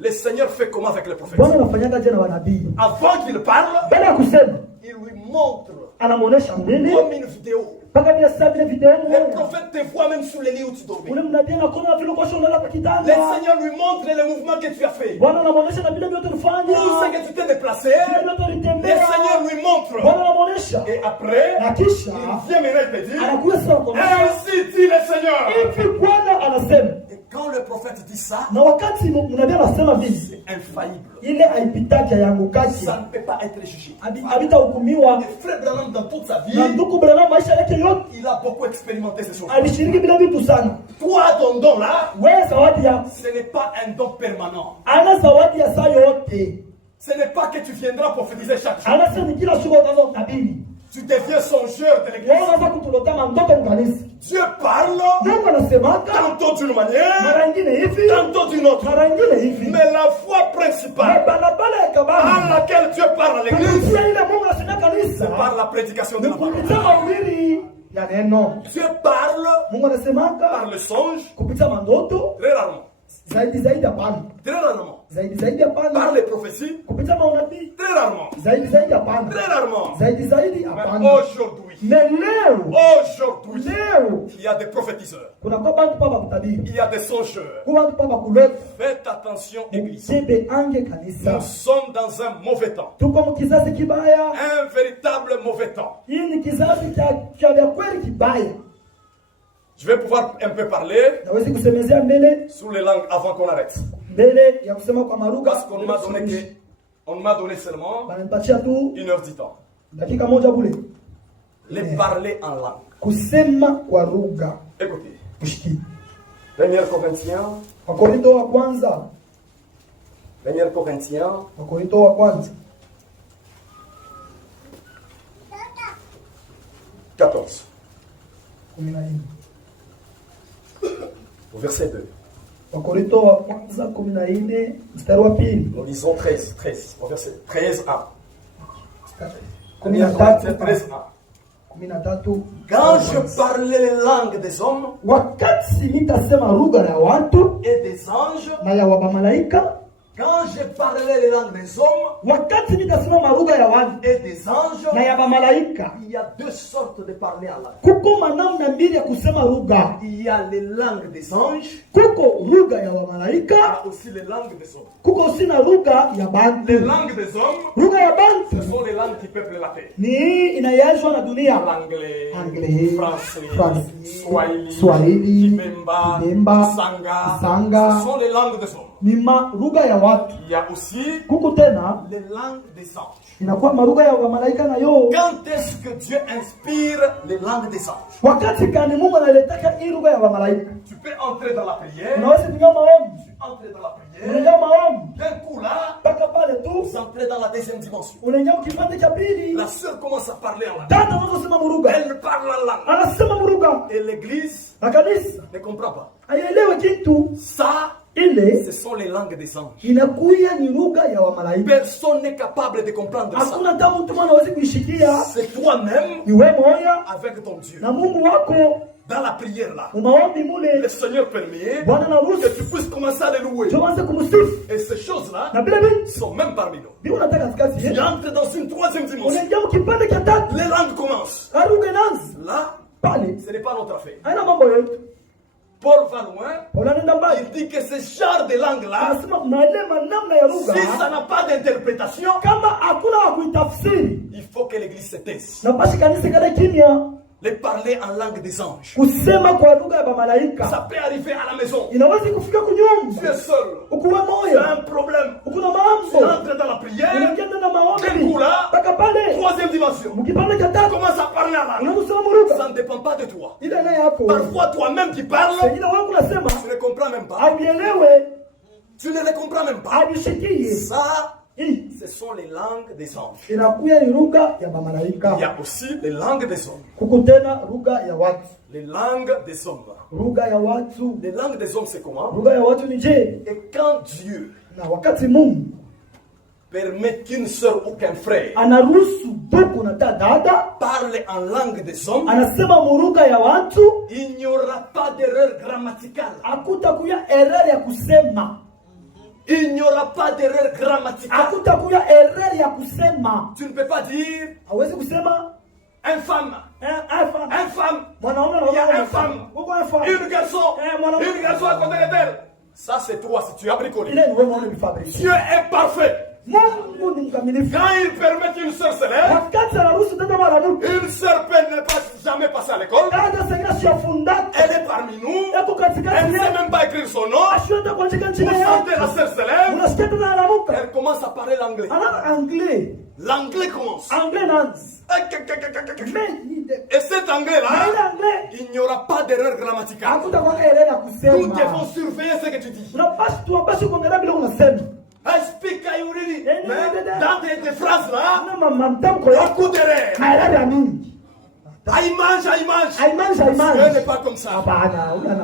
Le Seigneur fait comment avec les prophètes? Bwana anafanyaga je na wanabii. Avant qu'il parle, Baada ya kusema, il lui montre anamuonesha nini? comme une vidéo. Mpaka bila sasa vile video Les moja. prophètes te voient même sous les lits où tu dormais. Ule mnabii anakuona vile uko shulala kwa Le kitanda. Seigneur lui montre les mouvements que tu as fait. Bwana anamuonesha na vile vyote ulifanya. Tout ce que tu t'es déplacé, Vile vyote le ulitembea. Seigneur lui montre. Bwana anamuonesha. Et après, Na kisha il vient maintenant et te dit, anakuja sasa kwa ainsi dit le Seigneur. hivi Bwana anasema. Et quand le prophète dit ça, Na wakati mnabii anasema hivi, c'est infaillible. ile haipitaki yangukaje. Ça ne peut pas être jugé. Habitahukumiwa. Et frère Branham, dans toute sa vie, Na ndugu Branham maisha yake yote il a beaucoup expérimenté ces choses. alishiriki bila vitu sana. Toi, ton don là, Wewe zawadi ya ce n'est pas un don permanent. ana zawadi ya saa yote. Ce n'est pas que tu viendras prophétiser chaque jour. Anasema ni kila siku utaanza kutabiri. Tu deviens songeur de Wewe l'église. unaanza kutuletea mandoto mkanisa. Dieu parle, Mungu anasemaka tantôt d'une manière, mara nyingine hivi, tantôt d'une autre. mara nyingine hivi. Mais la foi Na principale barabara ya à kabani. laquelle Dieu parle à l'église, Kupitia ile Mungu anasema c'est kanisa. par la prédication de la parole. Kupitia mahubiri ya neno. Dieu parle Mungu par anasemaka le songe, kupitia mandoto très rarement. zaidi hapana. Très rarement. Zaidi Par hapana. les prophéties, Kupitia maunabii très rarement. zaidi hapana. Très rarement. Zaidi Mais hapana. aujourd'hui, Mais leo il y a des prophétiseurs, kunakuwa bantu pa bakutabiri. il y a des songeurs. Kuwa bantu pa bakulota. Faites attention, église. Msebe ange kanisa. Nous sommes dans un mauvais temps. Tuko mkizazi kibaya. Un véritable mauvais temps. Hii ni kizazi cha vya kweli kibaya. Je vais pouvoir un peu parler Nawezi kusemezea mbele sous les langues avant qu'on arrête. mbele ya kusema kwa maruga. Parce qu'on m'a donné que, on m'a donné seulement Bananipatia tu 1 heure du temps. dakika moja bule. Les parler en langue. Kusema kwa lugha. Écoutez. Kushiki. 1 Corinthiens. Wakorinto wa kwanza. 1 Corinthiens. Wakorinto wa kwanza. 14. 14. Au verset 2. Wakorinto wa kwanza 14 mstari wa pili. Nous lisons 13. 13. Au verset 13 1. 13 13 13. Quand je parlais les langues des hommes Wakati nitasema lugha ya watu et des anges, na ya wabamalaika. quand je parlais les langues des hommes Wakati nitasema lugha ya watu et des anges, na ya bamalaika. il y a deux sortes de parler en langue. Kuko manamna mbili ya kusema lugha. Il y a les langues des anges, Kuko lugha ya il y wabamalaika. a aussi les langues des hommes. Kuko sina lugha ya bantu. Les langues des hommes, Lugha ya ce bantu sont les langues qui peuplent la terre. ni hii inayashwa na dunia. L'anglais, Anglais, français, Swahili, Swahili, Kibemba, Kibemba, Sanga. Sanga. Ce sont les langues des hommes. Ni lugha ya watu. Il y a aussi Kuko tena les langues des anges. inakuwa malugha ya wabamalaika nayo. Quand est-ce que Dieu inspire les langues des anges? Wakati gani Mungu analetaka hii lugha ya wabamalaika? Tu peux entrer dans la prière. Unaweza kuingia maombi. Entrer dans la prière. Unaingia maombi. D'un coup là, Mpaka pale tu vous entrez dans la deuxième dimension. unaingia kipande cha pili. La sœur commence à parler en langue. Dada anasema muruga. Elle parle en langue. Anasema muruga. Et l'église Na kanisa ne comprend pas. haielewi kitu. Ça, Ile ce sont les langues des anges. inakuya ni lugha ya wamalaika. Personne n'est capable de comprendre ça. Hakuna hata mtu anaweza kuishikia. C'est toi-même Ni wewe moja avec ton Dieu. na Mungu wako. dans la prière là, Umaombi mule. le Seigneur permet Bwana na ruhusu. que tu puisses commencer à les louer. Tuanze kumsifu. Et ces choses-là Na bila bila. sont même parmi nous. Bila unataka katikati Tu yetu. entres dans une troisième dimension. Unaingia mkipande cha tatu. Les langues commencent. Lugha inaanza. Là, Pale. ce n'est pas notre affaire. Haina mambo yetu. Paul va loin. Unaenda mbali. Il dit que ce genre de langue-là, Anasema malema namna ya lugha. si ça n'a pas d'interprétation, Kama hakuna wa kuitafsiri. il faut que l'église se taise. Na basi kanisa kada kimya. Les parler en langue des anges. Kusema kwa lugha ya malaika. Ça peut arriver à la maison. Inaweza kufika kunyumba. Tu es seul. Ukuwe Tu moyo. as un problème. Ukuna Tu mambo. entres dans la prière. Unaingia ndani ya maombi. D'un coup là, Paka pale. troisième dimension. Mkipande cha Tu tatu. commences à parler en langue. Unakusema lugha. Ça ne dépend pas de toi. Ile naye yako. Parfois, toi-même qui parles, Pengine wewe unasema tu ne comprends même pas. hauelewe. Tu ne les comprends même pas. Havishikie. Ça, Hii ce sont les langues des anges. inakuwa ni lugha ya Il y malaika. a aussi les langues des hommes. Kuko tena lugha ya watu. Les langues des hommes. Lugha ya watu. Les langues des hommes, c'est comment? Lugha ya watu ni je? Et quand Dieu Na wakati Mungu permet qu'une sœur ou qu'un frère anaruhusu ndugu na dada parle en langue des hommes, anasema lugha ya watu, il n'y aura pas d'erreur grammaticale. hakutakuya erreur ya kusema. Il n'y aura pas d'erreur grammaticale. Hakutakuya erreur ya kusema. Tu ne peux pas dire Hawezi kusema un femme, femme. un femme, Mwanaume na il y a un mwanaume. femme, Uko un femme. une garçon, Mwanaume. une garçon à côté d'elle. Ça c'est toi si tu as bricolé. Ile ni wewe mwenyewe ulifabriki. Dieu est parfait. Mungu ni mkamilifu. Quand il permet qu'une sœur se lève, Wakati anaruhusu tena mwanamke. une sœur peut ne pas jamais passer à l'école. Dada sasa sio fundaka. Elle est parmi nous. Yako katikati Elle ne sait yetu. même pas écrire son nom. Ashwenda kuandika Vous jina sentez la yake. sœur se lève. Unasikia tena anamuka. Elle commence à parler l'anglais. Ana anglais. L'anglais commence. Anglais nanzi. Et cet Na ile anglais-là, anglais il n'y aura pas d'erreur grammaticale. hakutakuwa erreur ya Nous kusema. devons surveiller ce que tu dis. Tunapaswa kuangalia bila unasema. I speak Kayuriri. Mais dans tes phrases là, Ana mamtamko yako beaucoup d'erreurs. na erreur ya mingi. I mange, I mange. Haimaanisha Dieu n'est haimaanisha. pas comme ça. Hapana, una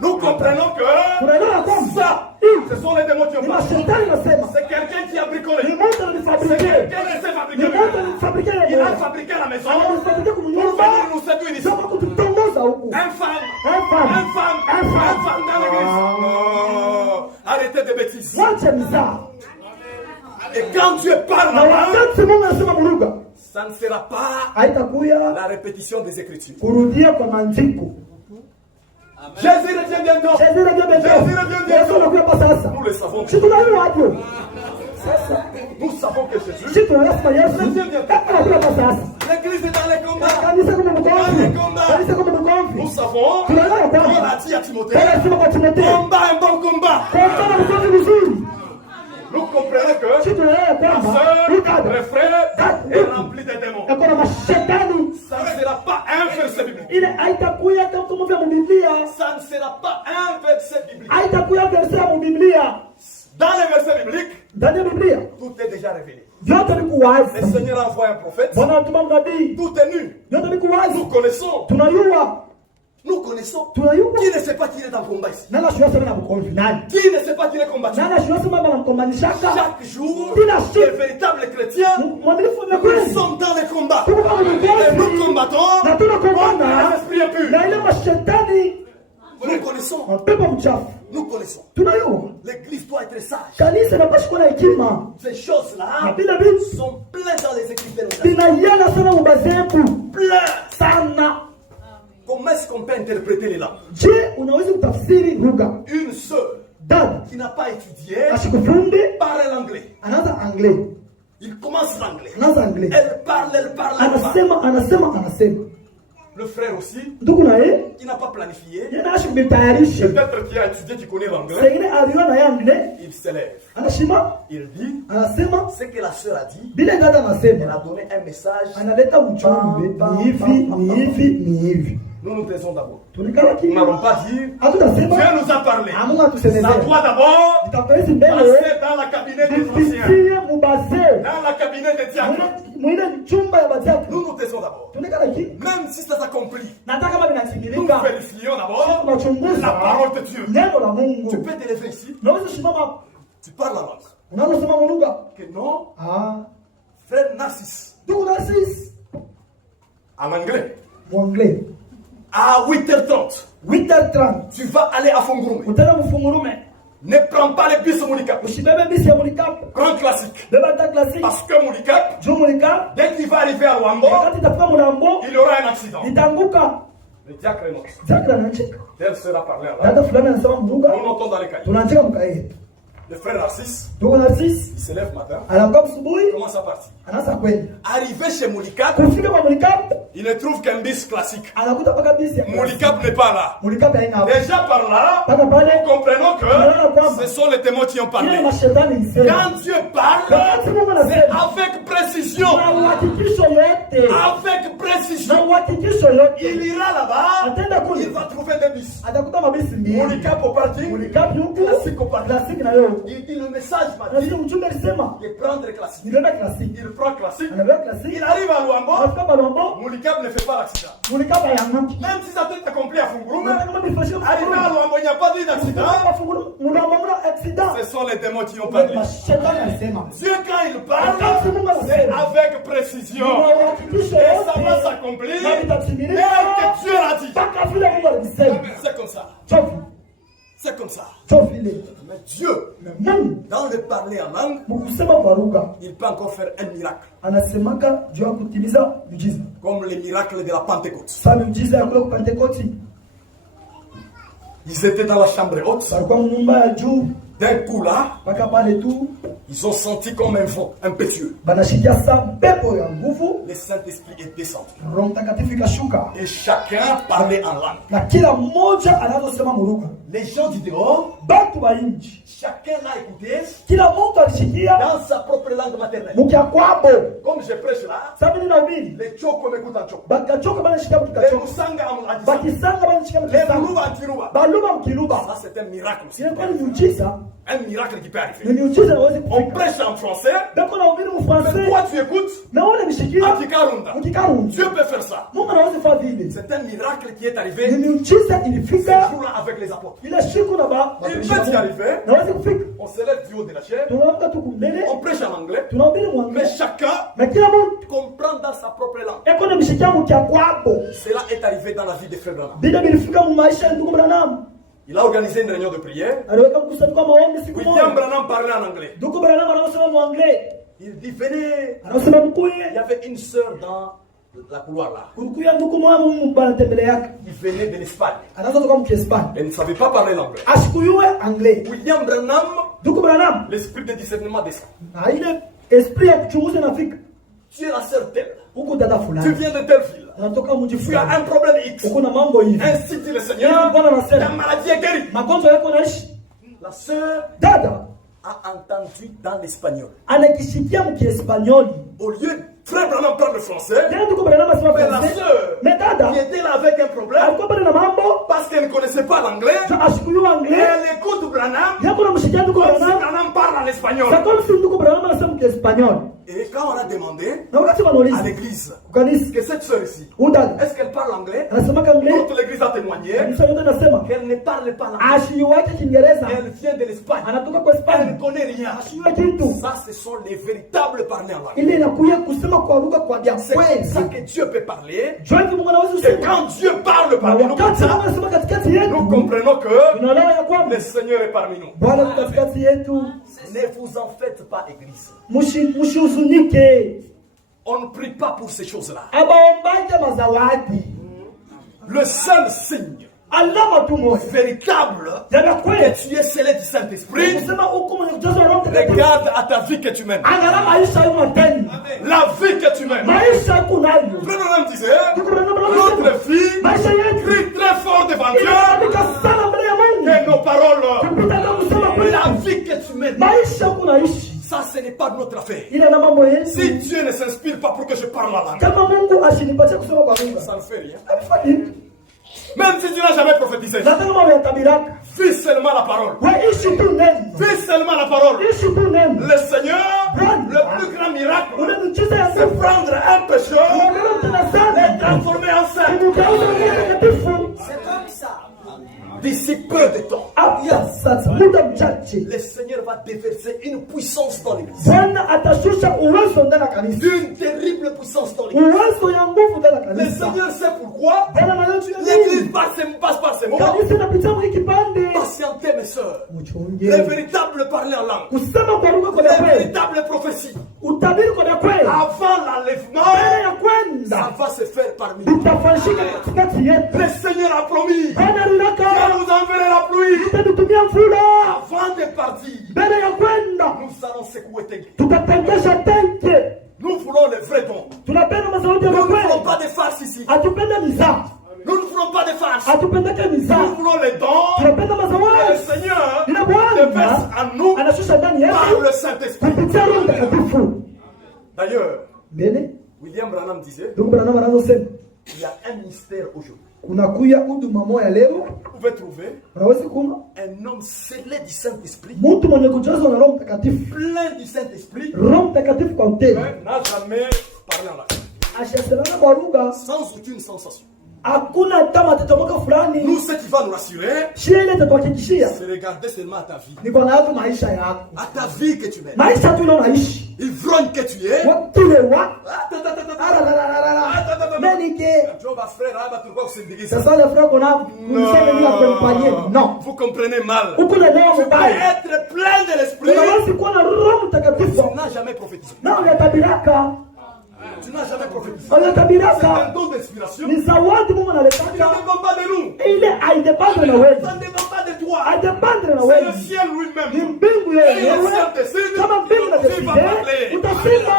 Nous comprenons que tunaelewa kwamba ça, ce sont les démons qui ont ni parlé. mashetani nasema. C'est quelqu'un qui a Ni bricolé. moto C'est alifabrike. quelqu'un qui sait Ni fabriquer. moto alifabrike Il a yeye. fabriqué la maison Alifabrike pour kumnyumba. venir nous séduire ici. Sio kututongoza huku. Un femme, Un femme. un femme, Un femme. un femme dans l'église. Oh, arrêtez de bêtises. Mwache mzaa. Et quand Dieu parle Na là, wakati Mungu anasema mlugha, ça ne sera pas haitakuya la répétition des Écritures. kurudia kwa maandiko. Jésus revient bientôt. Jésus revient bientôt. Yesu anakuja pa sasa. Nous le savons. Si tunajua hapo. Sasa Nous savons que Jésus. si tunasema Yesu anakuja pa sasa. L'église est dans les combats. Kanisa kama mkomvi. Kanisa kama mkomvi. Nous savons. Tunajua Paul kwamba a dit à Timothée. Paulo alisema kwa Timotheo, Combat un bon combat. kwa mkomvi mzuri. Nous comprenons que Si tunaelewa la kwamba sœur, ukada le frère est rempli de démons. yako na mashetani, Ça ne sera pas un verset biblique. ile haitakuya kama vya Biblia, Ça ne sera pas un verset biblique. haitakuya verse ya Biblia. Dans les versets bibliques, Ndani ya Biblia tout est déjà révélé. vyote ni Le kuwazi. Seigneur envoie un prophète. Bwana anatuma nabii, Tout est nu. vyote ni kuwazi. Nous connaissons. Tunajua, Nous connaissons. tunajua. Qui ne sait pas qu'il est dans le combat ici? Nani ashua sema na mkomvi nani? Qui ne sait pas qu'il est combattu? Nani ashua sema na mkombanishaka? Chaque jour, Kila les siku véritables chrétiens, mwaminifu na nous kweli. sommes dans les combats. Tuko kama Et nous mkomvi. combattons Na contre tunakombana les esprits impurs. na ile mashetani Nous connaissons. mapepo mchafu. Nous connaissons. Tunajua. L'église doit être sage. Kanisa inapaswa kuwa na hekima. Ces Na choses-là bila vitu sont pleines dans les églises de nos amis. vinayana sana ubazetu Pleines. sana. Comment est-ce qu'on peut interpréter les langues? Je, unaweza kutafsiri lugha? Une sœur Dada qui n'a pas étudié ashikufunde parle l'anglais. anaanza anglais. Il commence l'anglais. Anaanza anglais. Elle parle, elle parle, elle parle. Anasema. Le frère aussi, Ndugu na yeye, qui n'a pas planifié, yeye ashikubitayarisha. peut-être qui a étudié, qui connaît l'anglais, Sengine aliwa na yeye anglais, il s'élève. anashima, Il dit anasema ce que la sœur a dit. bila dada Elle anasema. a donné un message. Analeta ujumbe ni hivi. Nous nous taisons d'abord. Tunakaa Nous kimya. n'allons pas dire Dieu Hatutasema nous a parlé. Mungu Ça atusemezea. doit d'abord Tutapelezi mbele passer dans la cabinet des anciens, tupitie mubazee. dans la cabinet des diacres. Mwile chumba ya bajaji. Nous nous taisons d'abord. Tunakaa kimya. Même si ça s'accomplit, Nataka kama nous vinatimilika. vérifions d'abord Tunachunguza la parole de Dieu. neno la Tu Mungu. peux te lever ici, Unaweza simama tu parles la langue. unalosema Mungu. Que non, Frère Narcisse, ndugu Narcisse en anglais, muanglais À 8h30. 8h30. Tu vas aller à Fungurume. Utaenda Fungurume. Ne prends pas les bus Moulikap. Usibebe bisi ya Moulikap. Grand classique. Beba ta classique. Parce que Moulikap, dès qu'il va arriver à Luambo, il aura un accident. Itanguka. Le diacre est mort. Diacre anacheka. Tel sera parlé à Dada fulani anasema mbuga. On entend dans les cahiers. Tunacheka mkae. Le frère Narcisse, Ndugu Narcisse, il se lève matin. anakuwa asubuhi, Commence à partir. anaanza kwenda. Arrivé chez Moulikap, Kufika kwa Moulikap, il ne trouve qu'un bis classique. anakuta paka bisi ya Moulikap n'est pas là. Moulikap haina hapo. Déjà par là, Paka pale, nous comprenons que ce sont les témoins qui ont parlé. ile mashetani nisema. Quand Dieu parle, Wakati Mungu c'est anasema, avec précision. na uhakikisho yote. Avec précision. Na uhakikisho yote. Il ira là-bas, Atenda kule. il va trouver des bis. Atakuta mabisi mbili. Moulikap au parking, Moulikap yuko, classique au parking. classique na yo. Il dit le message m'a dit Nasikia mchunga alisema, de prendre classique. nilienda classique. Il prend classique. Anabeba classique. Il arrive à Luambo. Anafika Balombo, Moulikap ne fait pas l'accident. Moulikap hayangamki. Même si ça t'est accompli à Fungurume, Unataka kama nifashie arrivé à Luambo, il n'y a pas eu d'accident. accident. Ce sont les démons qui ont parlé. Mashetani anasema. Dieu, quand il parle, c'est avec précision. Et ça va s'accomplir tel que Dieu l'a dit. C'est comme ça. C'est comme ça. Mais Dieu, dans le parler en langue, il peut encore faire un miracle. Comme les miracles de la Pentecôte. Ils étaient dans la chambre haute. D'un coup là, ils ont senti comme un vent impétueux. Le Saint-Esprit est descendu. Et chacun parlait en langue. Les gens du dehors, chacun l'a écouté dans sa propre langue maternelle. Comme je prêche là, les Tchoko m'écoutent en Tchoko. Les Moussanga en Mouladissa. Les Moulouba en Kilouba. Ça c'est un miracle aussi. Un miracle qui peut arriver. On prêche en français. Mais toi tu écoutes en Kikarunda. Dieu peut faire ça. C'est un miracle qui est arrivé ce jour-là avec les apôtres. Il peut y arriver. On se lève du haut de la chair. On prêche en anglais. Mais chacun comprend dans sa propre langue. Cela est arrivé dans la vie de Frère Branham. Il a organisé une réunion de prière. William Branham parlait en anglais. Il dit venez. Il y avait une sœur dans la couloir là. Il venait de l'Espagne. Elle ne savait pas parler l'anglais. William Branham, l'esprit de discernement descend. Tu es la sœur telle. Tu viens de telle ville. Tu as un problème X. Ainsi dit le Seigneur. La maladie est guérie. La sœur a entendu dans l'espagnol. Au lieu de Frère Branham parle le français, mais la sœur qui était là avec un problème, parce qu'elle ne connaissait pas l'anglais, elle écoute Branham comme si Branham parle en espagnol. Et quand on a demandé à l'église que cette sœur ici, est-ce qu'elle parle anglais? Toute l'église a témoigné qu'elle ne parle pas l'anglais. Elle vient de l'Espagne. Elle ne connaît rien. Ça, ce sont les véritables parlers en langue. C'est ça que Dieu peut parler. Et quand Dieu parle parmi nous, nous comprenons que le Seigneur est parmi nous. Ne vous en faites pas, église. On ne prie pas pour ces choses-là. Le seul signe véritable que tu es scellé du Saint-Esprit, regarde à ta vie que tu mènes. La vie que tu mènes. Frère Branham disait, notre vie crie très fort devant Dieu et nos paroles. La vie que tu mènes. Ça, ce n'est pas notre affaire. Si Dieu ne s'inspire pas pour que je parle la langue, ça ne fait rien. Même si tu n'as jamais prophétisé, vis seulement la parole. Vis seulement la parole. Le Seigneur, le plus grand miracle, c'est prendre un pécheur et le transformer en saint. C'est comme ça. D'ici peu de temps, Hata sasa muda mchache le Seigneur va déverser une puissance dans l'église. Bwana atashusha uwezo ndani ya kanisa. Une terrible puissance dans l'église. Uwezo ya nguvu ndani ya Le kanisa. Seigneur sait pourquoi. Bwana anajua L'église passe par ces moments. kanisa inapitia mwiki kipande. Patientez mes sœurs. Mchunge. Les véritables parler en langue. Kusema kwa lugha kwa Les kweli. véritables prophéties. Utabiri kwa kweli. Avant l'enlèvement, Mbele ya ça kwenda. va se faire parmi nous. Utafanyika katikati yetu. Le Seigneur a promis. Bwana Je linaka. vous enverrai la pluie. Tutatumia mvula. Avant de partir, Mbele ya kwenda. nous allons secouer tes gueules. Tutatengesha tenge. Nous voulons les vrais dons. Tunapenda mazauti ya Nous ne voulons kweli. pas de farce ici. Atupenda mizaa. Nous ne voulons pas de farce. Atupendeke Nous mizaa. voulons les dons. Tunapenda Et le mazawadi. Seigneur Ila déverse Bwana en nous anashusha ndani par yetu le Saint-Esprit. kupitia Roho Mtakatifu. D'ailleurs, Mbele William Branham disait, ndugu Branham anasema il y a un mystère aujourd'hui. kuna kuya huduma moja leo Vous pouvez trouver unaweza kuona un homme scellé du Saint-Esprit, mtu mwenye kujazwa na Roho Mtakatifu. plein du Saint-Esprit, Roho Mtakatifu kwa utele mais n'a jamais parlé en langue, ashaselana kwa lugha, sans aucune sensation. hakuna hata matetemeko fulani. Nous, ce qui va nous rassurer, Shia ile itatuhakikishia c'est regarder seulement à ta vie. ni kwa navyo maisha yako, À ta vie que tu mènes. maisha tu ile unaishi Ivrogne que tu es. wakile wa Attends. menike. Job a frère, ah, bah, tu vois que c'est déguisé. Sasa le frère qu'on a kumsema ni akompaye no Vous comprenez mal. huko na leo Tu peux mbaya être plein de l'esprit. unaweza kuwa na Roho Mtakatifu Tu n'as jamais prophétisé. na unatabiraka Tu n'as jamais prophétisé. C'est unatabiraka un don d'inspiration. ni zawadi Mungu Ça ne analetaka dépend pas de nous. ile haidepende na wewe, Ça ne dépend pas de toi. haidepende na C'est wewe, le ciel ni lui-même. mbingu Et le yenyewe. ciel décide. Kama mbingu na Il va parler. deside utasema.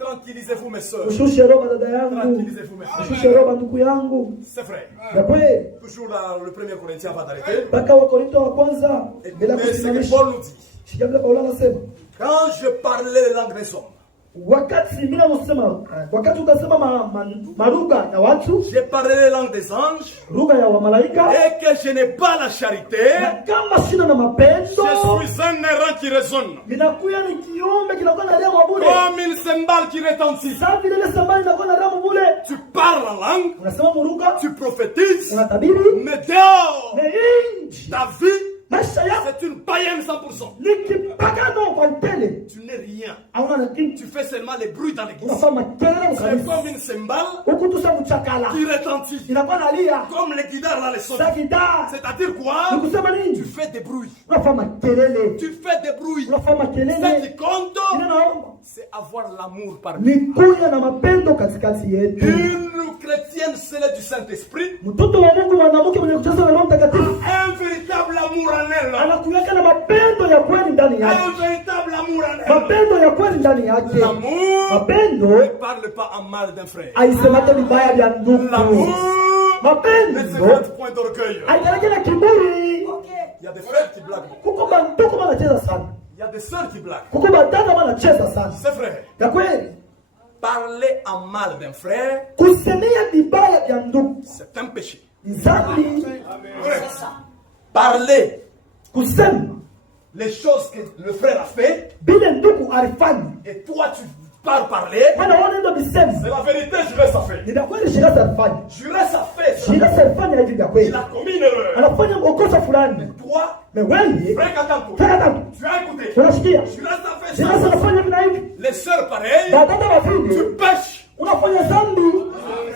Tranquillisez-vous, mes soeurs. Ushushe roho dada yangu, Tranquillisez-vous, mes soeurs. ushushe roho ndugu yangu. C'est vrai. Ya kweli Toujours dans le 1er Corinthiens, on va t'arrêter. mpaka Wakorinto wa kwanza bila Écoutez ce que kusimamisha. Paul nous dit. Sikia vile Paulo anasema Quand je parlais les langues des hommes, wakati mimi nasema wakati utasema malugha ya watu, j'ai parlé les langues des anges, lugha ya wamalaika, et que je n'ai pas la charité, na kama sina na mapendo, je suis un errant qui résonne, ninakuya ni kiumbe kinakuwa na damu bure. comme une cymbale qui retentit. Sasa vile ile sambali inakuwa na damu bure. Tu parles en langue, Unasema lugha, tu prophétises, unatabiri, mais dehors, inji ta vie, maisha yako c'est une païenne 100%. ni kipagano kwa utele. Tu n'es rien. Hauna na kitu. Tu fais seulement les bruits dans l'église. Unafanya makelele C'est kabisa. comme une cymbale Huku tu sabu chakala. qui retentit, Inakuwa nalia. comme les guitares dans les sons. Sakida. C'est-à-dire Ni quoi? kusema Tu nini? fais des bruits. Unafanya makelele. Tu fais des bruits. Unafanya Ce qui makelele. compte, Ile naomba c'est avoir l'amour parmi nous. ni kuya na mapendo katikati yetu. Une chrétienne scellée du Saint-Esprit Mtoto wa Mungu mwanamke mwenye kujazwa na Roho Mtakatifu a un véritable amour en elle. anakuweka na mapendo ya kweli ndani yake. Un véritable amour en elle. Mapendo ya kweli ndani yake. L'amour Mapendo ne parle pas en mal d'un frère. aisemake vibaya vya ndugu. L'amour ne se Mapendo fait point d'orgueil. aitalake na kiburi. Il y a des frères qui blaguent beaucoup. Kuko banduku wanacheza sana, Il y a des sœurs qui blaguent. kuko badada wanacheza sana. C'est vrai. Ya kweli Parler en mal d'un frère, kusemea vibaya vya ndugu c'est un péché. ni dhambi. Parler Kusema les choses que le frère a fait, bile ndugu alifanya, et toi tu pars parler, wana wana ndo bisema c'est la vérité, je vais ça fait. ni vya kweli. Shirasa alifanya, Je vais ça fait. Shirasa alifanya hivi vya kweli, Il a commis une erreur. anafanya makosa fulani. Toi, Na wewe frère Katanto, tena tu as écouté. unasikia Je vais ça fait Shirasa ça. anafanya hivi na hivi, Les sœurs pareilles, badada wa tu vile pêches. unafanya dhambi.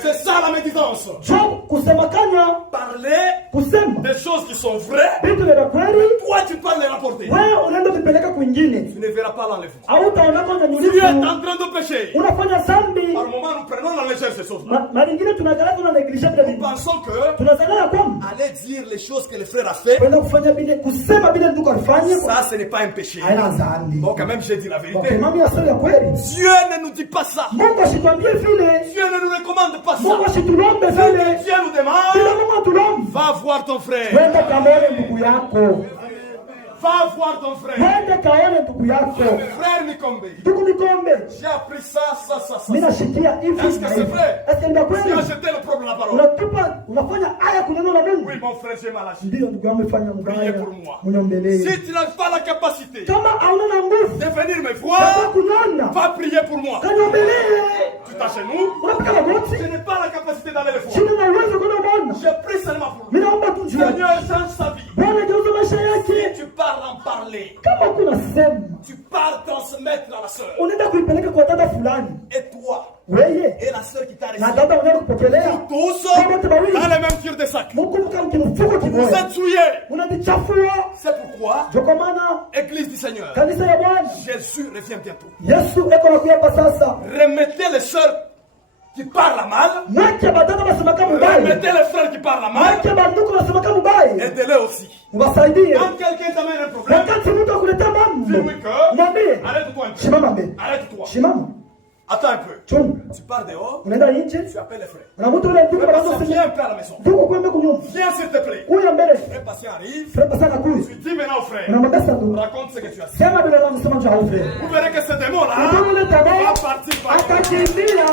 C'est ça la médisance. Jo kusemakanya, Parler kusema des choses qui sont vraies, vitu vya kweli, toi tu peux les rapporter. wewe unaenda vipeleka kwingine, Tu ne verras pas l'enlèvement. au utaona kama Tu es nyulifu en train de pécher. unafanya dhambi. Par moment, nous prenons la légère ces choses. Mara nyingine tunaangalia tuna negligence vya Nous vitu, pensons que tunazania kwamba aller dire les choses que le frère a fait, kwenda kufanya bile, kusema bile ndugu alifanya ça ce n'est pas un péché. haina dhambi. Bon, quand même, j'ai dit la Kwa vérité. mama ya sio ya kweli, Dieu ne nous dit pas ça. Mungu asikwambie vile, Dieu ne nous recommande pas Mungu ça. asitulombe Ce vile, que Dieu nous bila demande, Mungu atulombe. va voir ton frère. Wende kaone ndugu yako, Va voir ton frère. wende kaone ndugu yako. Frère Nikombe, Ndugu Nikombe, j'ai appris ça. mimi nashikia hivi. Est-ce que c'est vrai? Est-ce que ndio Tu as kweli? jeté le problème la parole. Unatupa, unafanya aya kuneno la Mungu. Oui, mon frère, j'ai mal agi. Ndio ndugu yangu amefanya mbaya. Priez pour moi. Mnyombelee. Si tu n'as pas la capacité Kama hauna na nguvu de venir me ya voir, kunyona, va prier pour moi. kanyombelee. Tu t'agenouilles. Unapika magoti. Je n'ai pas la capacité d'aller le voir. Sina na uwezo kwenda kuona. J'ai pris seulement pour lui. Mimi naomba tu njoo. Seigneur, change sa vie. Bwana geuza maisha yake. Tu pars transmettre à la sœur. unaenda kuipeleka kwa dada fulani. Et toi, Weye et la sœur qui t'a reçu, na dada unaenda kupokelea. vous tous Wote wawili dans les mêmes tirs de sac. mkumbuka mkifuko Vous kimoja. êtes souillés. Unajichafua. C'est pourquoi, Ndio kwa maana Église du Seigneur, kanisa ya Bwana Jésus revient bientôt. Yesu eko nakuja hapa sasa. Remettez les sœurs qui parlent mal. Mweke badada basemaka mubaya. Remettez les frères qui parlent mal. Mweke banduku basemaka mubaya. Aidez-les aussi. Uwasaidie. Quand quelqu'un t'amène un problème, Wakati mtu akuletea mambo. dis-lui que, Mwambie. arrête-toi un peu. Simama mbele. Arrête-toi. Simama. Attends un peu. Chunga. Tu pars dehors, Unaenda nje. tu appelles les frères. Na mtu yule ndugu Frère banaanza Patient, kusema. viens un peu à la maison. Ndugu kwenda kunyumba. Viens s'il te plaît. Kuya mbele. Frère Patient arrive. Frère pasana kuya. Tu dis maintenant au frère, Unamwambia sasa ndugu. raconte ce que tu as dit. Sema bila wanasema njoo au frère. Vous verrez que ce démon-là Ndugu yule va tamaa partir par atakimbia.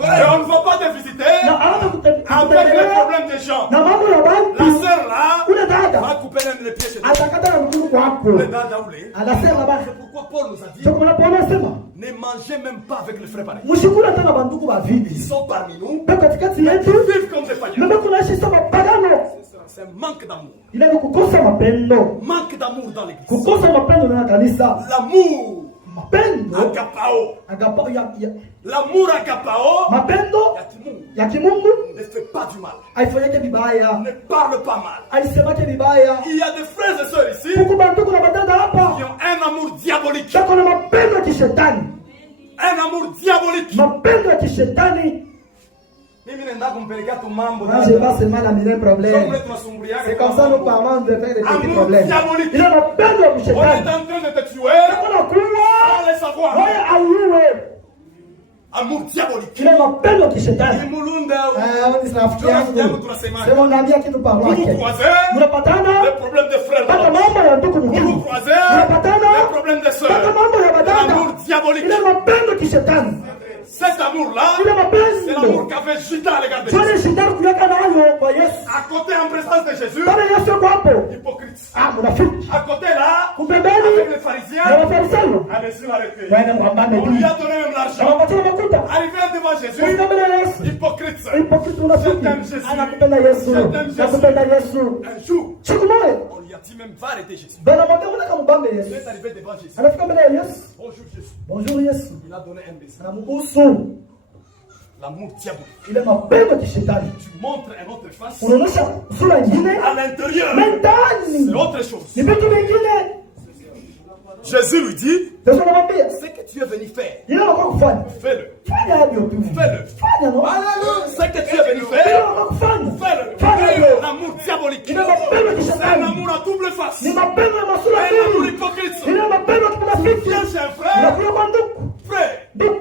Et on ne va pas te visiter Na anaanza avec les kutembea. problèmes des gens. Na mambo ya La watu. sœur là Ule dada va couper même les pieds chez toi. atakata na mguu wako. Le dada oulé. Anasema baba. C'est pourquoi Paul nous a dit, Sio kama Paulo anasema. ne mangez même pas avec les frères pareils. Mshukuru tena banduku ba Ils vidi. sont parmi nous, Kwa katikati yetu ils vivent comme des païens. mimi kunaishi sama pagano. C'est un manque d'amour. Ile ni kukosa mapendo. Manque d'amour dans l'église. Kukosa mapendo na kanisa. L'amour Mapendo agapao. agapo ya L'amour agapao mapendo ya kimungu ne fait pas du mal. haifanyike vibaya. Ne parle pas mal. Alisemake vibaya. Il y a des frères et sœurs ici Huku banduku na badada qui hapa. ont un amour diabolique. Chako na mapendo ya kishetani. Un amour diabolique. Mapendo ya kishetani. Mimi nenda kumpelekea tu mambo. Moi, je vais pas seulement amener un problème. Comme tunasumbuliaga. C'est comme ça nous parlons de faire des petits Amour problèmes. diabolique. Il y a mapendo ya On est kishetani. en train de te tuer Kuna kuwa. sans le savoir. Wewe auwe. Amour diabolique. Il y a mapendo ya kishetani. Imulunda. Ni rafiki yangu. Tunasema. C'est mon ami qui nous parle. Vous vous croisez Mnapatana. les problèmes des frères. Pata mambo ya ndugu Vous vous ndugu. croisez Mnapatana. les problèmes des sœurs. Pata mambo ya badada. L'amour diabolique. Il y a mapendo ya kishetani. Cet amour-là, Il y a c'est mapendo. l'amour qu'avait Judas à l'égard de Twende Jésus. shindano kuyaka nayo kwa Yesu. À côté, en présence de Jésus, Baba Yesu yuko hapo. hypocrite. Ah, mnafiki. À côté, là, Kupembeni avec les na pharisiens, Wafarisayo. allez-y l'arrêter. Waende mwambane On lui dini. a donné même Na l'argent. wapatia makuta. Arrivé devant Jésus, Kufika mbele ya Yesu. hypocrite. Hypocrite unafiki. Je t'aime, Jésus. Anakupenda Yesu. Je t'aime, Jésus. Nakupenda Yesu. Un jour, Siku moja on lui a dit même, va arrêter Jésus. bana mwambia unataka mbambe Il Yesu. est arrivé devant Jésus. Anafika mbele ya Yesu. Bonjour Jésus. Bonjour Yesu. Il a donné un baiser. Anamubusu. L'amour diabolique. Ile mapendo ya kishetani. Tu montres un autre face. Unaonyesha sura nyingine. À l'intérieur, Mentani. c'est autre chose. Ni vitu vingine. Jésus lui dit, Yesu anamwambia. ce que tu es venu faire, Ile unakuwa kufanya. fais-le. Fanya hivyo tu. Fais-le. Fanya no. Alléluia. Ce que tu es venu Ile faire, unakuwa kufanya. fais-le. Fanya hivyo. L'amour diabolique. Ile mapendo ya C'est un kishetani. amour à double face. Ni mapendo ya masura Un amour mbili. hypocrite. Ile mapendo ya kinafiki. Viens chez un frère. Unakuja kwa ndugu. Frère, Ndugu.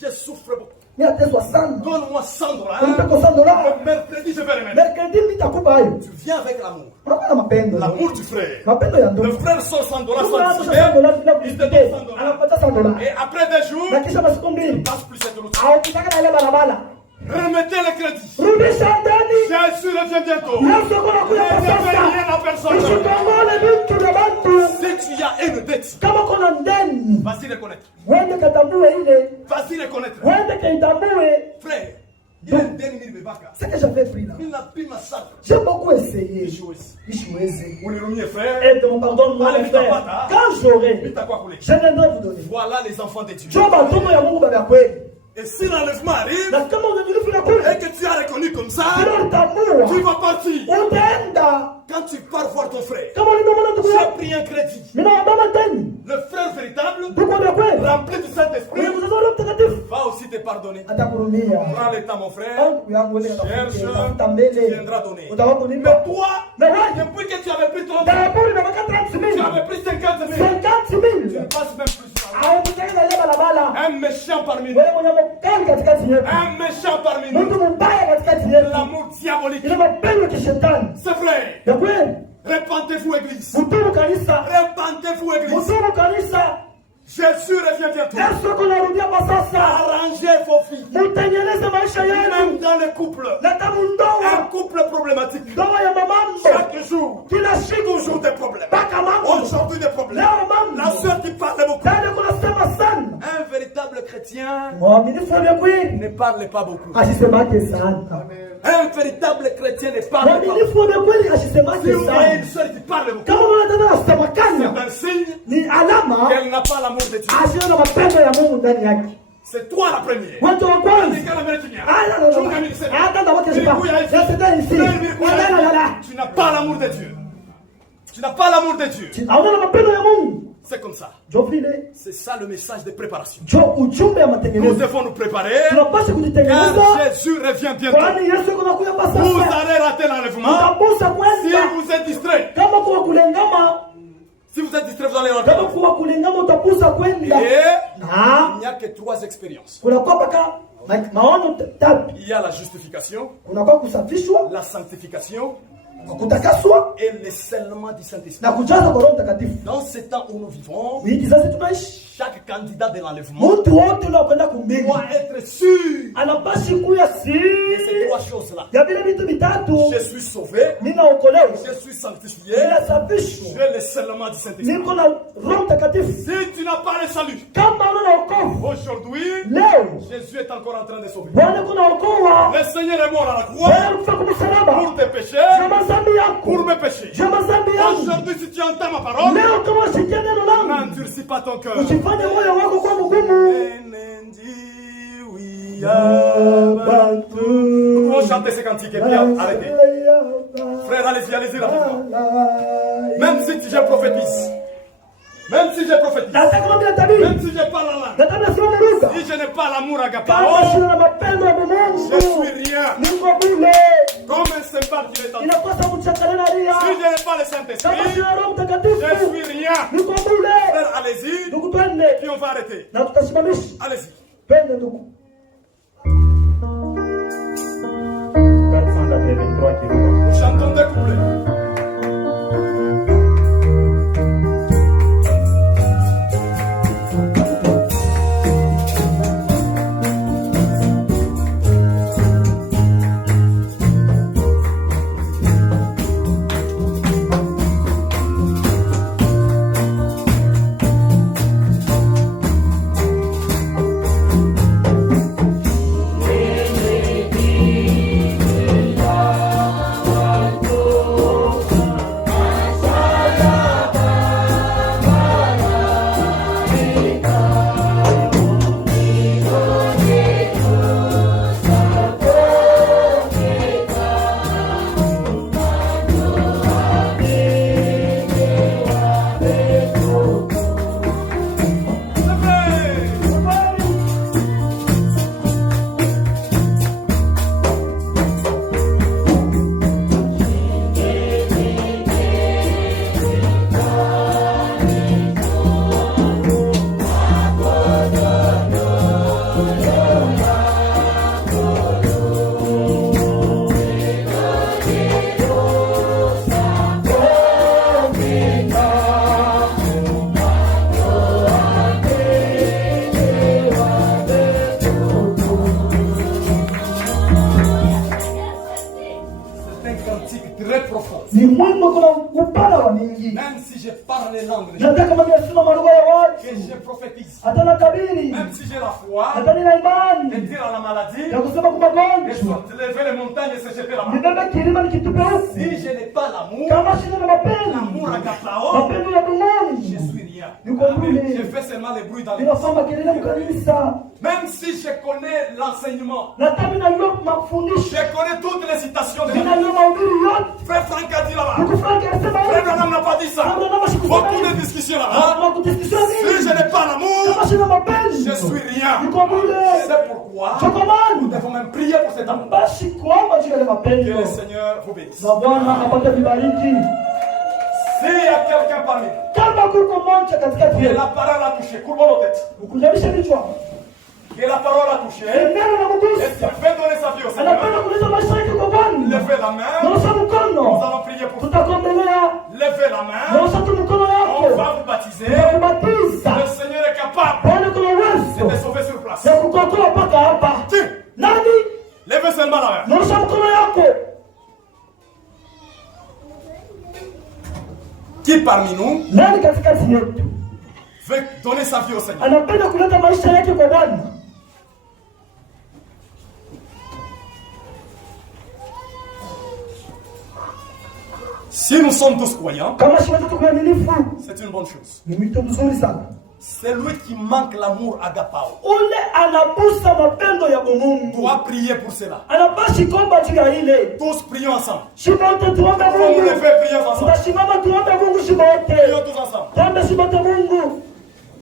je souffre beaucoup. Ni ateswa sana. Donne-moi 100 dollars. Unipe kwa $100. Le mercredi, je vais remettre. Mercredi nitakupa hayo. Tu viens avec l'amour. Unakuwa na mapendo. L'amour du frère. Mapendo ya Le ndugu. frère sort 100 dollars Ndugu sans anatosha discuter. $100 bila Il te kudiscuter. donne 100 dollars. Anapata $100. Et après des jours, Na kisha masiku mbili. passe plus cette route. Au kitaka na ile barabara. Remettez le crédit. Rudisha ndani. Jésus revient bientôt. Yesu anakuja kwa Ne devez rien sasa. à personne. Usitongole vitu vya watu. Si tu as une dette, Kama kuna ndani. vas-y reconnaître. Wende katambue ile. Vas-y reconnaître. Wende kaitambue. Frère, il a une dette, il ne veut pas. Ce que j'avais pris là. Il n'a plus ma salle. J'ai beaucoup essayé. Échoué. Isiwezi. Unirumier frère. Aide-moi, pardonne-moi, Allez, mes frères. nitapata. Quand j'aurai, Vite à quoi couler. je viendrai vous donner. Voilà les enfants de Dieu. Njoo matumbo ya Mungu baba kweli. Et si l'enlèvement arrive Na kama unanilifu na kule. et que tu as reconnu comme ça, Bila utambua. tu vas partir. Utaenda. Quand tu pars voir ton frère, Kama ulimwona ndugu tu as yako. pris un crédit. Mimi naomba ndani. Le frère véritable, Ndugu wa kweli. rempli du Saint-Esprit, Wewe mzazi wa mtakatifu. va aussi te pardonner. Atakurumia. Prends le temps, mon frère. Ndugu yangu wewe Cherche, tafuta tu mbele. viendras donner. Utakuwa kunipa. Mais toi, Na wewe depuis que tu avais pris ton Daraburi na maka 30 tu 000. avais pris 50 000, 50 tu 000. ne passes même plus ça. Au kutaka na ile barabara. Un méchant parmi nous. Wewe mwenye mkali katikati yetu. Un méchant parmi nous. Mtu mbaya katikati yetu. L'amour diabolique. Ile mapendo ya kishetani. C'est vrai. Ya kweli. Répentez-vous, Église. Mutubu kanisa. Répentez-vous, Église. Mutubu kanisa. Jésus revient bientôt. Yesu kunarudia kwa sasa. Arrangez vos vies. Mutengeneze maisha Même yenu. dans les couples. Leta Un mundoa. couple problématique. Ndoa ya mamambo. Chaque jour, Kila siku. toujours des problèmes. Mpaka mambo. Aujourd'hui, des problèmes. Leo mambo. La sœur qui parle beaucoup. Dada kunasema sana. Un véritable chrétien Mwaminifu wa kweli. ne parle pas beaucoup. Asisemake sana. Amen. Un véritable chrétien ne parle pas. Mwaminifu wa kweli asisemake Si vous voyez une sana. sœur qui parle beaucoup, Kama unataka c'est asemakanya un signe ni alama qu'elle n'a pas l'amour de Dieu. asiyo na mapendo ya Mungu ndani yake. C'est toi la première. Watu wa kwanza. Tu n'as pas l'amour de Dieu. Tu n'as pas l'amour de Dieu. C'est comme ça. C'est ça le message de préparation. Nous devons nous préparer car Jésus revient bientôt. Vous allez rater l'enlèvement si vous êtes distrait. Si vous êtes distrait, vous allez rater l'enlèvement. Et il n'y a que 3 expériences. Il y a la justification, la sanctification et le scellement du Saint-Esprit. Dans ce temps où nous vivons, chaque candidat de l'enlèvement doit être sûr de ces 3 choses-là. Je suis sauvé, je suis sanctifié, j'ai le scellement du Saint-Esprit. Si tu n'as pas le salut, aujourd'hui, Jésus est encore en train de sauver. Le Seigneur est mort à la croix pour tes péchés, pour mes péchés. Aujourd'hui, si tu entends ma parole, n'endurcis pas ton cœur. Nous pouvons chanter ces cantiques et puis arrêter. Frère, allez-y rapidement. Même si tu prophétises, même si je prophétise, même si je parle en langue, si je n'ai pas l'amour agapao, je suis rien. Comme un symbole qui est en train. Si je n'ai pas le Saint-Esprit, je suis rien. Frère, allez-y, puis on va arrêter. Allez-y. 483 kg. Nous chantons des couplets. Même si je parle les langues, que je prophétise, même si j'ai la foi, de dire à la maladie, de lever les montagnes et se jeter là-bas. Si je n'ai pas l'amour agapao, je suis rien. Je fais seulement les bruits dans les même si je connais l'enseignement, je connais toutes les citations de la Bible. Frère Franck a dit là-bas, Frère Branham n'a pas dit ça. Beaucoup de discussions là-bas. Si je n'ai pas l'amour, je suis rien. C'est pourquoi nous devons même prier pour cet amour. Que le Seigneur vous bénisse. S'il y a quelqu'un parmi nous, que la parole a touché, courbons nos têtes. Que la parole a touché, et tu veux donner sa vie au Seigneur, levez la main, nous allons prier pour vous. Levez la main, on va vous baptiser. Le Seigneur est capable de te sauver sur place. Levez seulement la main. Qui parmi nous veut donner sa vie au Seigneur? Si nous sommes tous croyants, kama sisi watu tukuaminifu, c'est une bonne chose. ni mwito mzuri sana. C'est lui qui manque l'amour agapao. Ule anabusa mapendo ya Mungu. Doit prier pour cela. Anabashi komba jika ile. Tous prions ensemble. Shibote tuombe Comment on Mungu. les fait prier ensemble? Tutasimama tuombe Mungu shibote. Prions tous ensemble. Tuombe shibote Mungu.